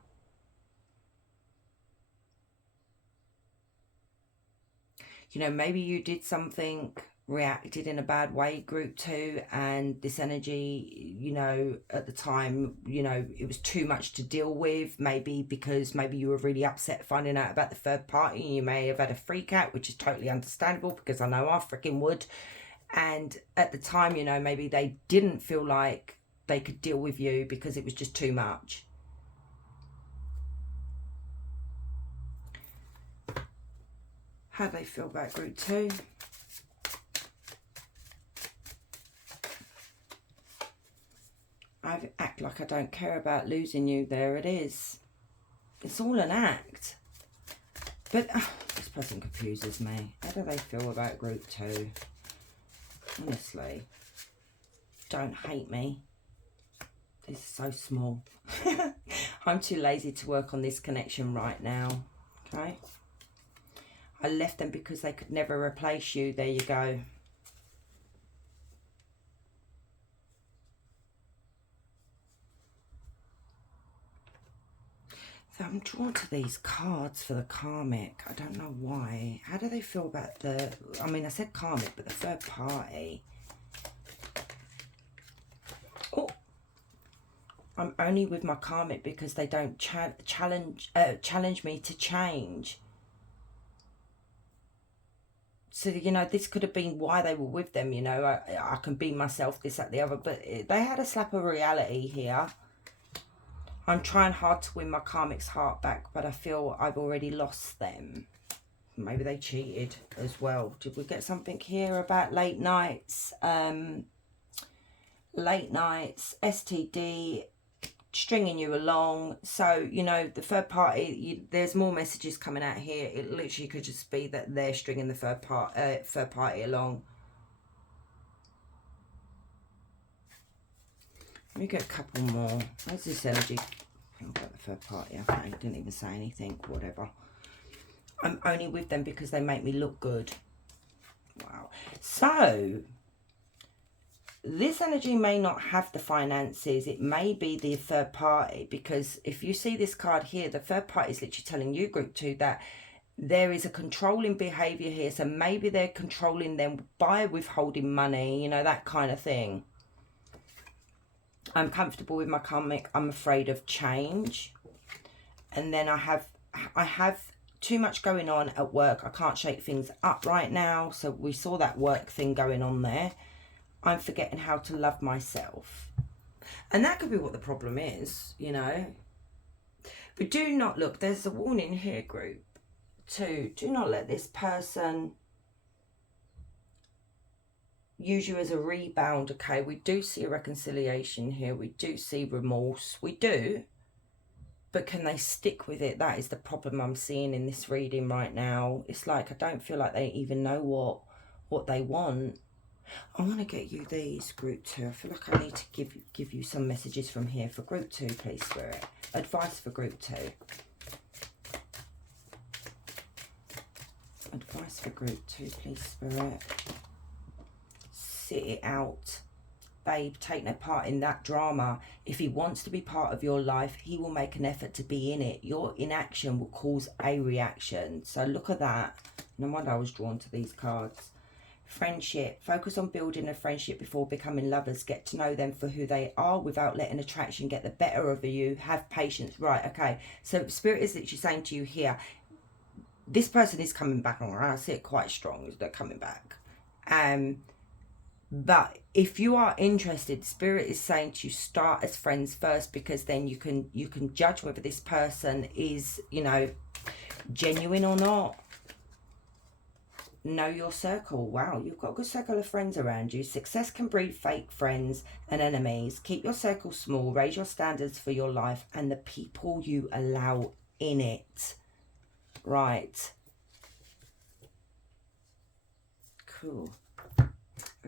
You know, maybe you did something, reacted in a bad way, group 2, and this energy, you know, at the time, you know, it was too much to deal with. Maybe because maybe you were really upset finding out about the third party. You may have had a freak out, which is totally understandable because I know I freaking would. And at the time, you know, maybe they didn't feel like they could deal with you because it was just too much. How do they feel about group 2? I act like I don't care about losing you. There it is. It's all an act. But this person confuses me. How do they feel about group 2? Honestly. Don't hate me. This is so small. I'm too lazy to work on this connection right now. Okay. I left them because they could never replace you. There you go. So I'm drawn to these cards for the karmic. I don't know why. How do they feel about the... I mean, I said karmic, but the third party. Oh, I'm only with my karmic because they don't challenge me to change. So, you know, this could have been why they were with them, you know. I can be myself, this, that, the other. But they had a slap of reality here. I'm trying hard to win my karmic's heart back, but I feel I've already lost them. Maybe they cheated as well. Did we get something here about late nights? Late nights, STD, stringing you along. So, you know, the third party, there's more messages coming out here. It literally could just be that they're stringing the third party along. Let me get a couple more. Where's this energy? About the third party. Okay, didn't even say anything. Whatever. I'm only with them because they make me look good. Wow. So this energy may not have the finances. It may be the third party, because if you see this card here, the third party is literally telling you, group 2, that there is a controlling behavior here. So maybe they're controlling them by withholding money, you know, that kind of thing. I'm comfortable with my karmic. I'm afraid of change. And then I have too much going on at work. I can't shake things up right now. So we saw that work thing going on there. I'm forgetting how to love myself. And that could be what the problem is, you know. But do not, look, there's a warning here, group 2. Do not let this person use you as a rebound. Okay, we do see a reconciliation here. We do see remorse. We do. But can they stick with it? That is the problem I'm seeing in this reading right now. It's like I don't feel like they even know what they want. I want to get you these, group 2. I feel like I need to give you some messages from here for group 2, please, Spirit. Advice for group 2. Advice for group 2, please, Spirit. Sit it out. Babe, take no part in that drama. If he wants to be part of your life, he will make an effort to be in it. Your inaction will cause a reaction. So look at that. No wonder I was drawn to these cards. Friendship. Focus on building a friendship before becoming lovers. Get to know them for who they are without letting attraction get the better of you. Have patience. Right, okay. So Spirit is literally saying to you here, this person is coming back on. I see it quite strong. They're coming back. But if you are interested, Spirit is saying to you, start as friends first, because then you can judge whether this person is, you know, genuine or not. Know your circle. Wow, you've got a good circle of friends around you. Success can breed fake friends and enemies. Keep your circle small. Raise your standards for your life and the people you allow in it. Right. Cool.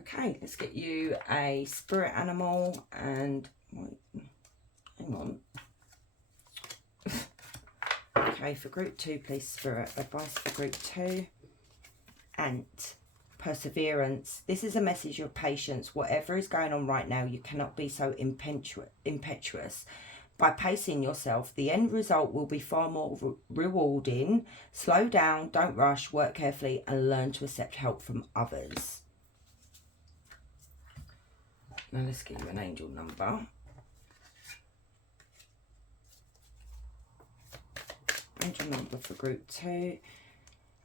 Okay, let's get you a spirit animal and... Wait, hang on. Okay, for group 2, please, Spirit. Advice for group 2. Ant. Perseverance. This is a message of patience. Whatever is going on right now, you cannot be so impetuous. By pacing yourself, the end result will be far more rewarding. Slow down, don't rush, work carefully, and learn to accept help from others. Now let's get you an angel number. Angel number for group 2.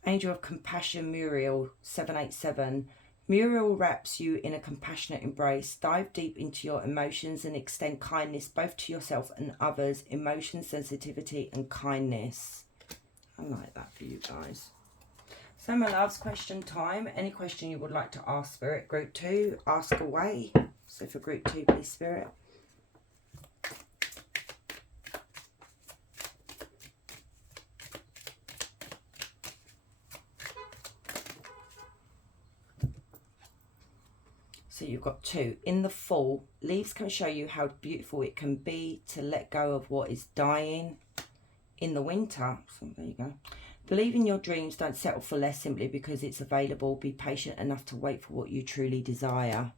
Angel of Compassion, Muriel, 787. Muriel wraps you in a compassionate embrace. Dive deep into your emotions and extend kindness both to yourself and others. Emotion, sensitivity, and kindness. I like that for you guys. So my loves, question time. Any question you would like to ask, Spirit? Group 2, ask away. So for group 2, please, Spirit. So you've got 2. In the fall, leaves can show you how beautiful it can be to let go of what is dying. In the winter, so there you go. Believe in your dreams. Don't settle for less simply because it's available. Be patient enough to wait for what you truly desire.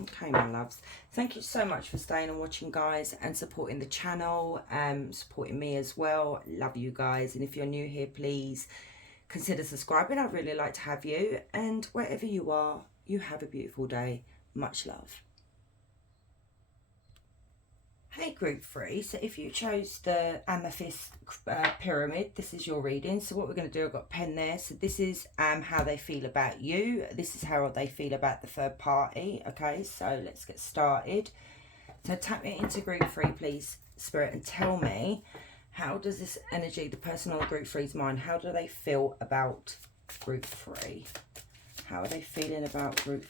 Okay, my loves. Thank you so much for staying and watching, guys, and supporting the channel, supporting me as well. Love you guys. And if you're new here, please consider subscribing. I'd really like to have you. And wherever you are, you have a beautiful day. Much love. Hey, group 3. So if you chose the amethyst pyramid, this is your reading. So what we're going to do, I've got a pen there. So this is how they feel about you. This is how they feel about the third party. Okay, so let's get started. So tap me into group 3, please, Spirit, and tell me, how does this energy, the person on group 3's mind, how do they feel about group 3? How are they feeling about group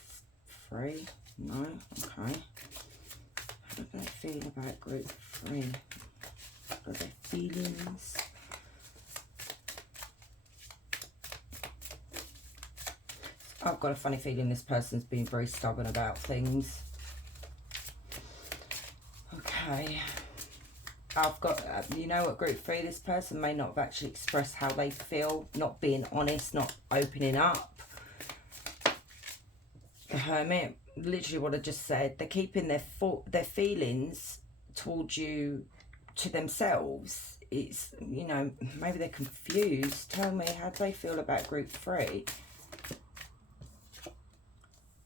3? No? Okay. How do they feel about group 3? What are their feelings? I've got a funny feeling this person's been very stubborn about things. Okay. I've got, you know what, group 3, this person may not have actually expressed how they feel, not being honest, not opening up. The Hermit, literally what I just said, they're keeping their feelings towards you to themselves. It's, you know, maybe they're confused. Tell me, how do they feel about group 3?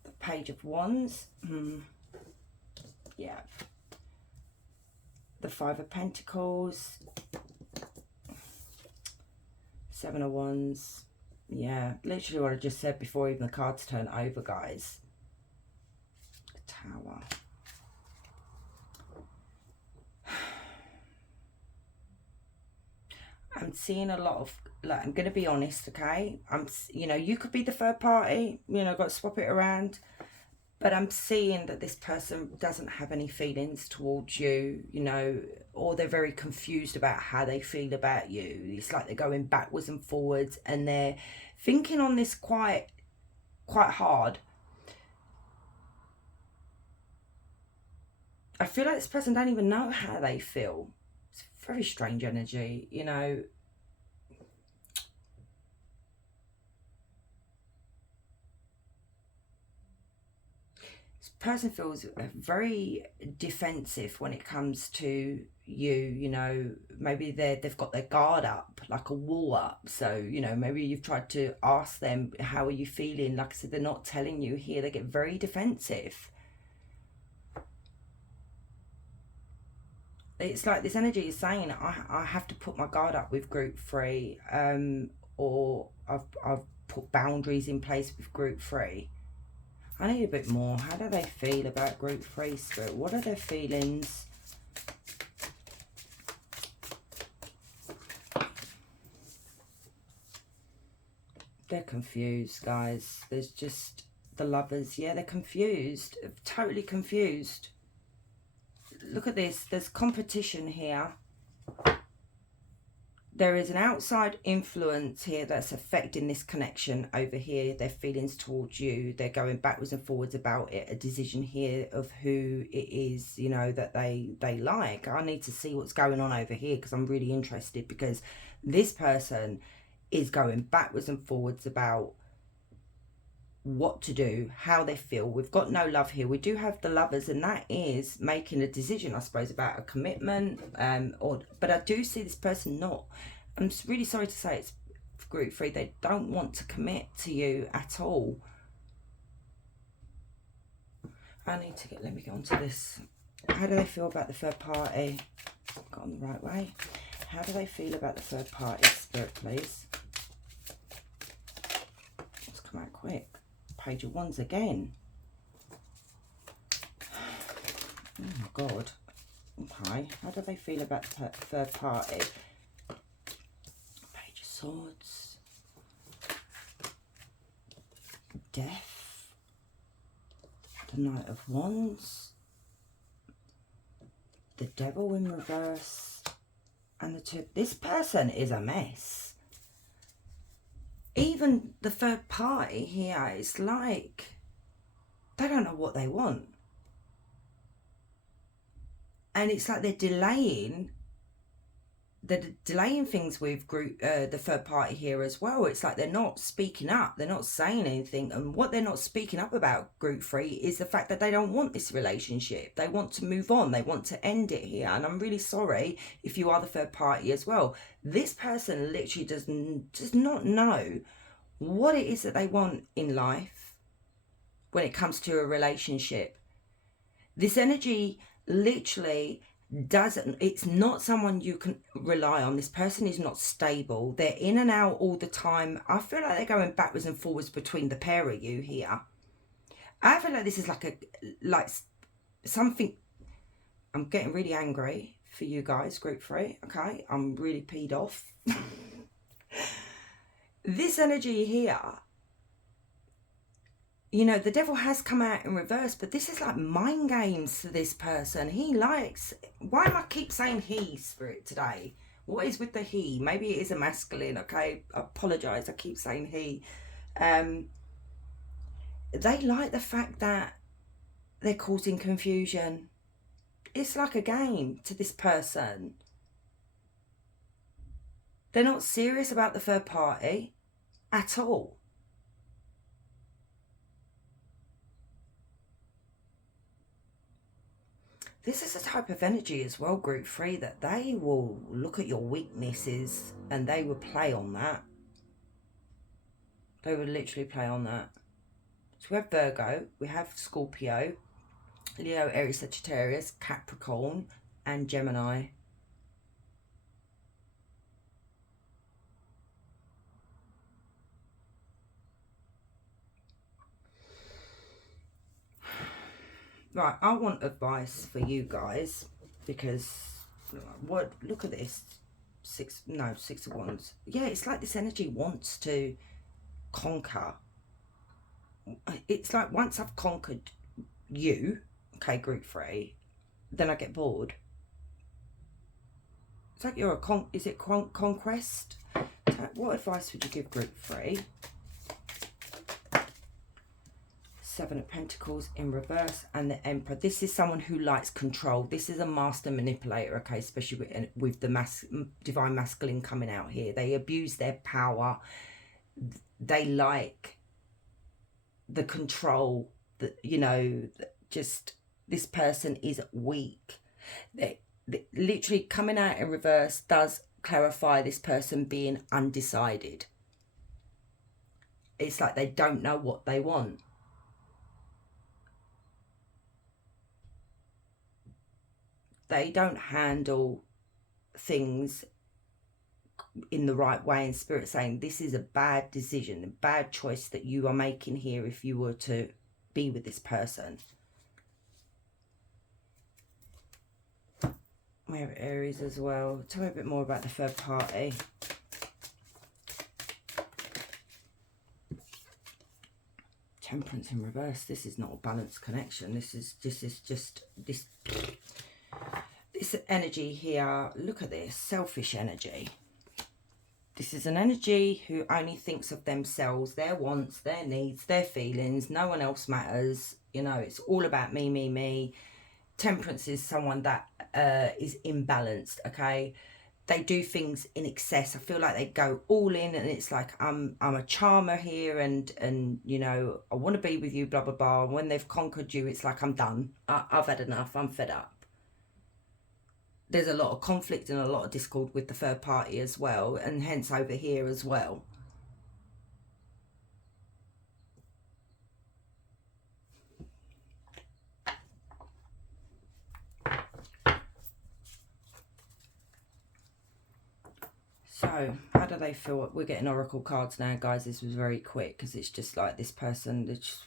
The Page of Wands. Yeah. The Five of Pentacles. Seven of Wands. Yeah, literally what I just said before even the cards turn over, guys. The Tower. I'm seeing a lot of, like, I'm going to be honest, okay? You know, you could be the third party, you know, got to swap it around. But I'm seeing that this person doesn't have any feelings towards you, you know, or they're very confused about how they feel about you. It's like they're going backwards and forwards, and they're thinking on this quite hard. I feel like this person don't even know how they feel. It's very strange energy, you know. Person feels very defensive when it comes to you, you know. Maybe they've got their guard up, like a wall up. So, you know, maybe you've tried to ask them, how are you feeling? Like I said, they're not telling you here. They get very defensive. It's like this energy is saying, I have to put my guard up with group 3, or I've put boundaries in place with group 3. I need a bit more. How do they feel about group 3, Spirit? What are their feelings? They're confused, guys. There's just the Lovers. Yeah, they're confused. Totally confused. Look at this. There's competition here. There is an outside influence here that's affecting this connection over here. Their feelings towards you. They're going backwards and forwards about it. A decision here of who it is, you know, that they like. I need to see what's going on over here because I'm really interested, because this person is going backwards and forwards about what to do, how they feel. We've got no love here. We do have the Lovers, and that is making a decision, I suppose, about a commitment, but I do see this person not, I'm really sorry to say, it's group 3, they don't want to commit to you at all. I need to let me get onto this. How do they feel about the third party? Got on the right way. How do they feel about the third party, Spirit, please? Let's come out quick. Page of Wands again. Oh my God. Okay. How do they feel about the third party? Page of Swords. Death. The Knight of Wands. The Devil in reverse. And the two. This person is a mess. Even the third party here is like, they don't know what they want. And it's like they're delaying they're delaying things with the third party here as well. It's like they're not speaking up, they're not saying anything, and what they're not speaking up about, group 3, is the fact that they don't want this relationship. They want to move on, they want to end it here. And I'm really sorry if you are the third party as well. This person literally does not know what it is that they want in life when it comes to a relationship. This energy literally doesn't, it's not someone you can rely on. This person is not stable. They're in and out all the time. I feel like they're going backwards and forwards between the pair of you here. I feel like this is like something. I'm getting really angry for you guys, group 3. Okay, I'm really peed off. This energy here, you know, the devil has come out in reverse, but this is like mind games to this person. He likes, why am I keep saying he, Spirit, today? What is with the he? Maybe it is a masculine, okay? I apologise, I keep saying he. They like the fact that they're causing confusion. It's like a game to this person. They're not serious about the third party at all. This is a type of energy as well, group 3, that they will look at your weaknesses and they will play on that. They will literally play on that. So we have Virgo, we have Scorpio, Leo, Aries, Sagittarius, Capricorn, and Gemini. Right, I want advice for you guys, because what? Look at this, Six of Wands. Yeah, it's like this energy wants to conquer. It's like once I've conquered you, okay, group 3, then I get bored. It's like you're a conquest? What advice would you give group 3? 7 of Pentacles in reverse and the Emperor. This is someone who likes control. This is a master manipulator, okay, especially with the divine masculine coming out here. They abuse their power. They like the control, that, you know, just this person is weak. They literally coming out in reverse does clarify this person being undecided. It's like they don't know what they want. They don't handle things in the right way, and Spirit saying this is a bad decision, a bad choice that you are making here if you were to be with this person. We have Aries as well. Tell me a bit more about the third party. Temperance in reverse. This is not a balanced connection. This is just this energy here. Look at this selfish energy. This is an energy who only thinks of themselves, their wants, their needs, their feelings. No one else matters. You know, it's all about me, me, me. Temperance is someone that is imbalanced, okay? They do things in excess. I feel like they go all in, and it's like I'm a charmer here, and you know, I want to be with you, blah blah blah. And when they've conquered you, it's like I'm done. I've had enough. I'm fed up. There's a lot of conflict and a lot of discord with the third party as well, and hence over here as well. So, how do they feel? We're getting oracle cards now, guys. This was very quick because it's just like this person, just,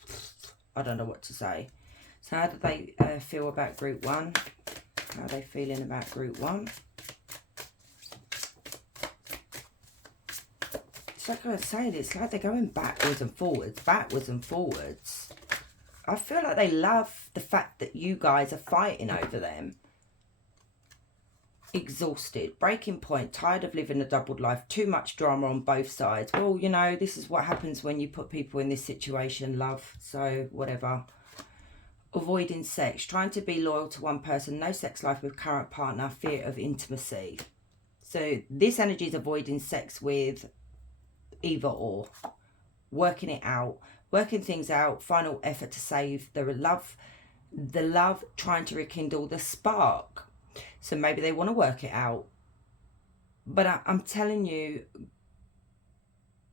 I don't know what to say. So, how do they feel about group 1? How are they feeling about group 1? It's like I was saying, it's like they're going backwards and forwards, backwards and forwards. I feel like they love the fact that you guys are fighting over them. Exhausted, breaking point, tired of living a doubled life, too much drama on both sides. Well, you know, this is what happens when you put people in this situation, love. So, whatever. Avoiding sex, trying to be loyal to one person, no sex life with current partner, fear of intimacy. So this energy is avoiding sex with either or. Working it out. Working things out. Final effort to save the love. The love, trying to rekindle the spark. So maybe they want to work it out. But I'm telling you,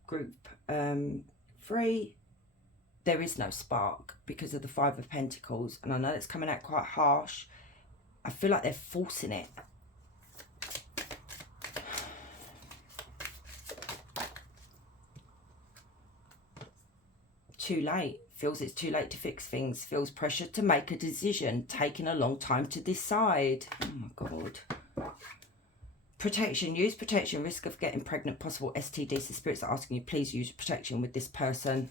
group 3, there is no spark because of the 5 of Pentacles. And I know it's coming out quite harsh. I feel like they're forcing it. Too late. Feels it's too late to fix things. Feels pressure to make a decision. Taking a long time to decide. Oh my God. Protection. Use protection. Risk of getting pregnant. Possible STDs. The spirits are asking you, please use protection with this person.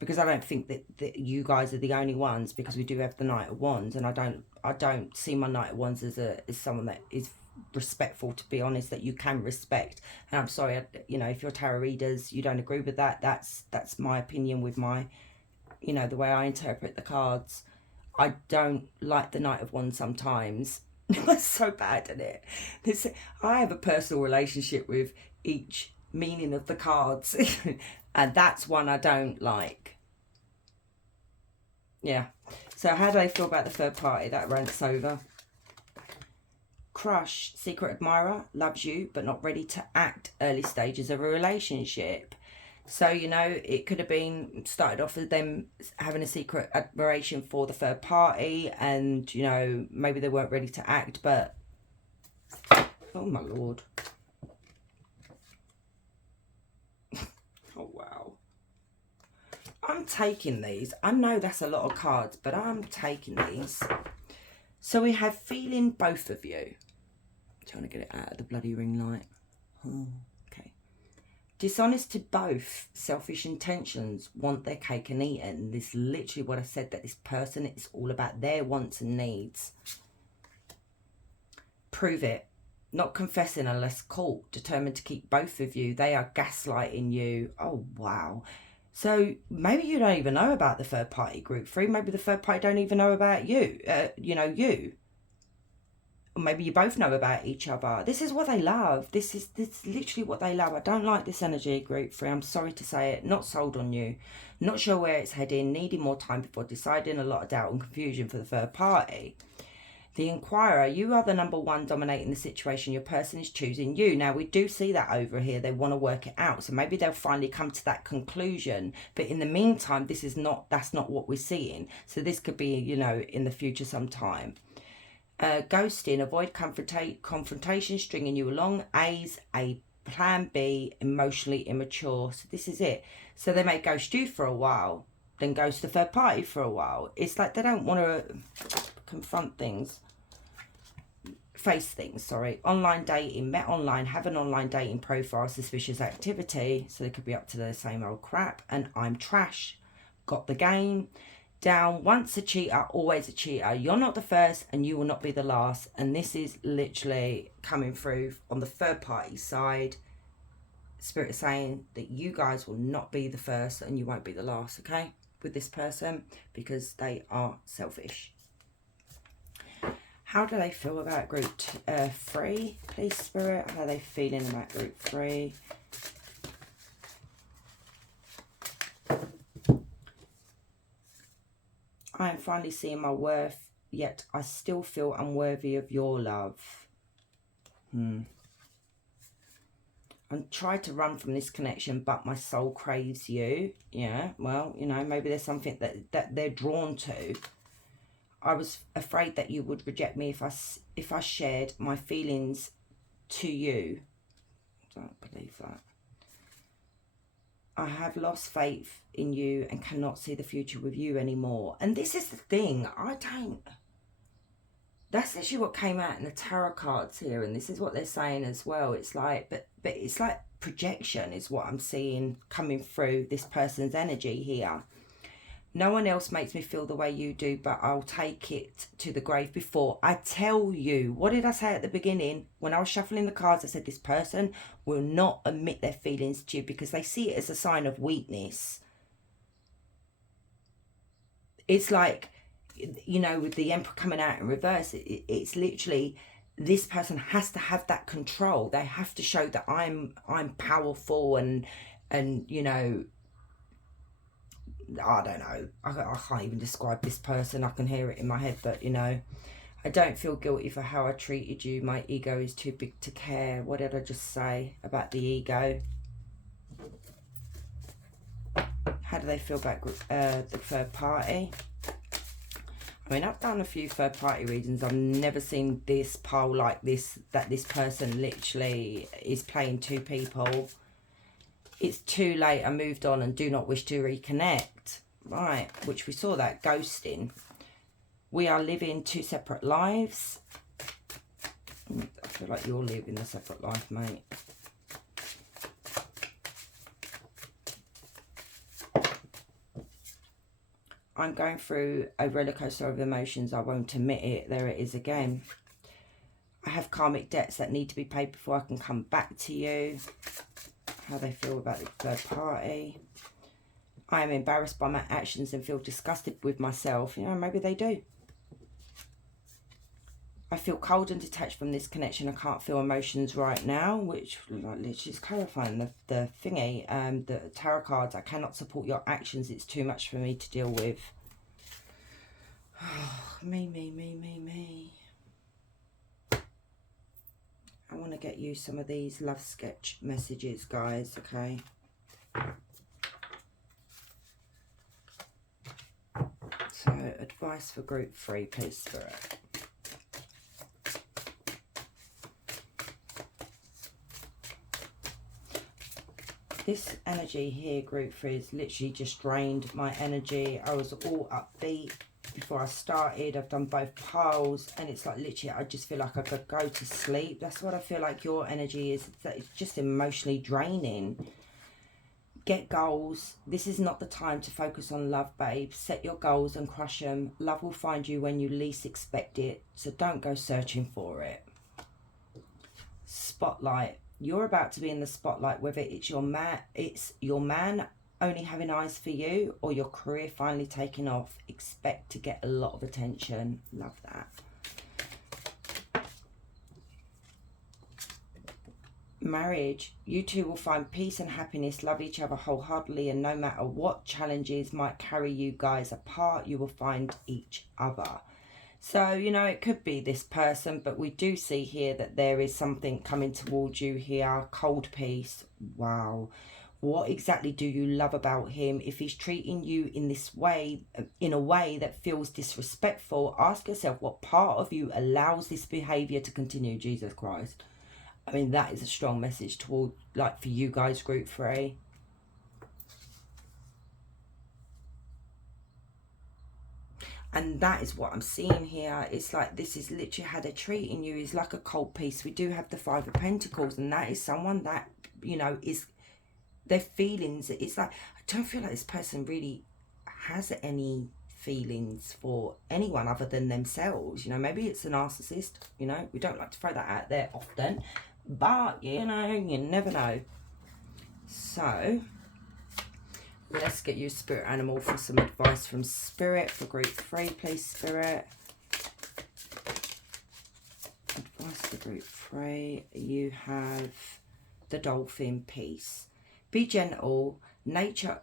Because I don't think that you guys are the only ones. Because we do have the Knight of Wands. And I don't see my Knight of Wands as someone that is respectful, to be honest, that you can respect. And I'm sorry, you know, if you're tarot readers, you don't agree with that, that's my opinion with my, you know, the way I interpret the cards. I don't like the Knight of Wands sometimes. I'm so bad at it. I have a personal relationship with each meaning of the cards. And that's one I don't like. Yeah. So how do they feel about the third party? That rants over. Crush, secret admirer, loves you but not ready to act. Early stages of a relationship. So, you know, it could have been started off with them having a secret admiration for the third party, and, you know, maybe they weren't ready to act, but oh my Lord. Oh wow. I'm taking these. I know that's a lot of cards, but I'm taking these. So we have feeling both of you. Trying to get it out of the bloody ring light. Oh, okay. Dishonest to both. Selfish intentions. Want their cake and eat it. And this is literally what I said, that this person, it's all about their wants and needs. Prove it. Not confessing unless caught. Determined to keep both of you. They are gaslighting you. Oh, wow. So maybe you don't even know about the third party, group 3. Maybe the third party don't even know about you. You know, you. Or maybe you both know about each other. This is what they love. This is literally what they love. I don't like this energy, group 3. I'm sorry to say it. Not sold on you. Not sure where it's heading. Needing more time before deciding. A lot of doubt and confusion for the third party. The Inquirer, you are the number one dominating the situation. Your person is choosing you. Now, we do see that over here. They want to work it out. So maybe they'll finally come to that conclusion. But in the meantime, that's not what we're seeing. So this could be, you know, in the future sometime. Ghosting, avoid confrontation, stringing you along. A's, a plan B, emotionally immature. So this is it. So they may ghost you for a while, then ghost the third party for a while. It's like they don't want to confront things. Face things, sorry. Online dating, met online, have an online dating profile, suspicious activity. So they could be up to the same old crap. And I'm trash. Got the game. Down, once a cheater, always a cheater. You're not the first and you will not be the last. And this is literally coming through on the third party side. Spirit is saying that you guys will not be the first and you won't be the last, okay? With this person, because they are selfish. How do they feel about group 3? Please, Spirit. How are they feeling about group 3? I am finally seeing my worth, yet I still feel unworthy of your love. I'm trying to run from this connection, but my soul craves you. Yeah, well, you know, maybe there's something that they're drawn to. I was afraid that you would reject me if I shared my feelings to you. I don't believe that. I have lost faith in you and cannot see the future with you anymore. And this is the thing. That's actually what came out in the tarot cards here. And this is what they're saying as well. It's like, but it's like projection is what I'm seeing coming through this person's energy here. No one else makes me feel the way you do, but I'll take it to the grave before I tell you. What did I say at the beginning? When I was shuffling the cards, I said this person will not admit their feelings to you because they see it as a sign of weakness. It's like, you know, with the Emperor coming out in reverse, it's literally this person has to have that control. They have to show that I'm powerful and you know, I don't know. I can't even describe this person. I can hear it in my head, but you know, I don't feel guilty for how I treated you. My ego is too big to care. What did I just say about the ego? How do they feel about the third party? I mean, I've done a few third party readings. I've never seen this pile like this, that this person literally is playing two people. It's too late. I moved on and do not wish to reconnect. Right, which we saw that ghosting. We are living two separate lives. I feel like you're living a separate life, mate. I'm going through a roller coaster of emotions. I won't admit it. There it is again. I have karmic debts that need to be paid before I can come back to you. How they feel about the third party. I am embarrassed by my actions and feel disgusted with myself. You know, maybe they do. I feel cold and detached from this connection. I can't feel emotions right now, which like, literally is clarifying the thingy. The tarot cards. I cannot support your actions. It's too much for me to deal with. Oh, me. I want to get you some of these love sketch messages, guys, okay? So, advice for group 3, please, Spirit. This energy here, group 3, has literally just drained my energy. I was all upbeat before I started. I've done both piles, and it's like literally I just feel like I could go to sleep. That's what I feel like your energy is. That it's just emotionally draining. Get goals. This is not the time to focus on love, babe. Set your goals and crush them. Love will find you when you least expect it, so don't go searching for it. Spotlight. You're about to be in the spotlight, whether it's your man only having eyes for you or your career finally taking off. Expect to get a lot of attention. Love that. Marriage. You two will find peace and happiness, love each other wholeheartedly, and no matter what challenges might carry you guys apart, you will find each other. So, you know, it could be this person, but we do see here that there is something coming towards you here. Cold peace. Wow. What exactly do you love about him? If he's treating you in this way, in a way that feels disrespectful, ask yourself what part of you allows this behavior to continue. Jesus Christ. I mean, that is a strong message toward, like, for you guys, group 3. And that is what I'm seeing here. It's like this is literally how they're treating you is like a cold piece. We do have the 5 of Pentacles, and that is someone that, you know, is their feelings. It's like, I don't feel like this person really has any feelings for anyone other than themselves. You know, maybe it's a narcissist. You know, we don't like to throw that out there often, but, you know, you never know. So let's get you a spirit animal for some advice from Spirit for group 3, please, Spirit. Advice for group 3. You have the dolphin piece. Be gentle. Nature,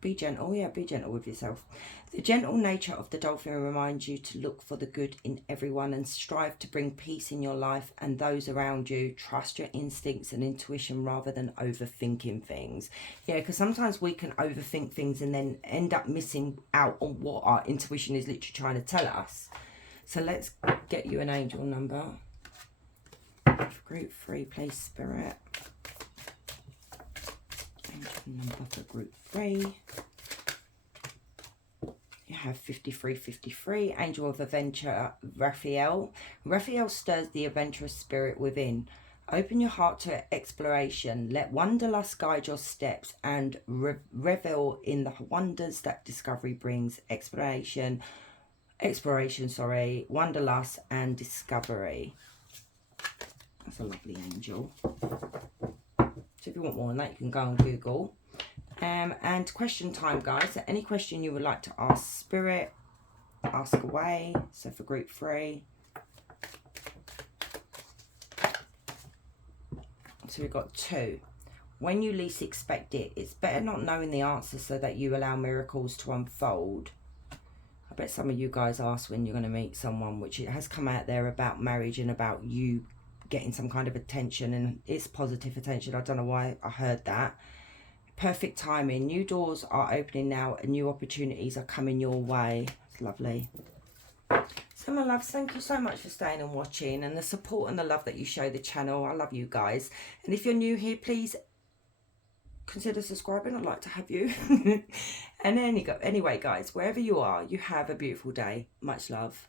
be gentle. Yeah, be gentle with yourself. The gentle nature of the dolphin reminds you to look for the good in everyone and strive to bring peace in your life and those around you. Trust your instincts and intuition rather than overthinking things. Yeah, because sometimes we can overthink things and then end up missing out on what our intuition is literally trying to tell us. So let's get you an angel number. Group 3, please, Spirit. Angel number for group 3. You have 5353, Angel of Adventure, Raphael. Raphael stirs the adventurous spirit within. Open your heart to exploration. Let wanderlust guide your steps and revel in the wonders that discovery brings. Exploration, wanderlust and discovery. That's a lovely angel. So if you want more on that, you can go on Google. And question time, guys. So any question you would like to ask Spirit, ask away. So for group 3. So we've got 2. When you least expect it, it's better not knowing the answer so that you allow miracles to unfold. I bet some of you guys ask when you're going to meet someone, which it has come out there about marriage and about you getting some kind of attention, and it's positive attention. I don't know why I heard that. Perfect timing. New doors are opening now and new opportunities are coming your way. It's lovely. So my loves, thank you so much for staying and watching, and the support and the love that you show the channel. I love you guys. And if you're new here, please consider subscribing. I'd like to have you. And anyway, guys, wherever you are, you have a beautiful day. Much love.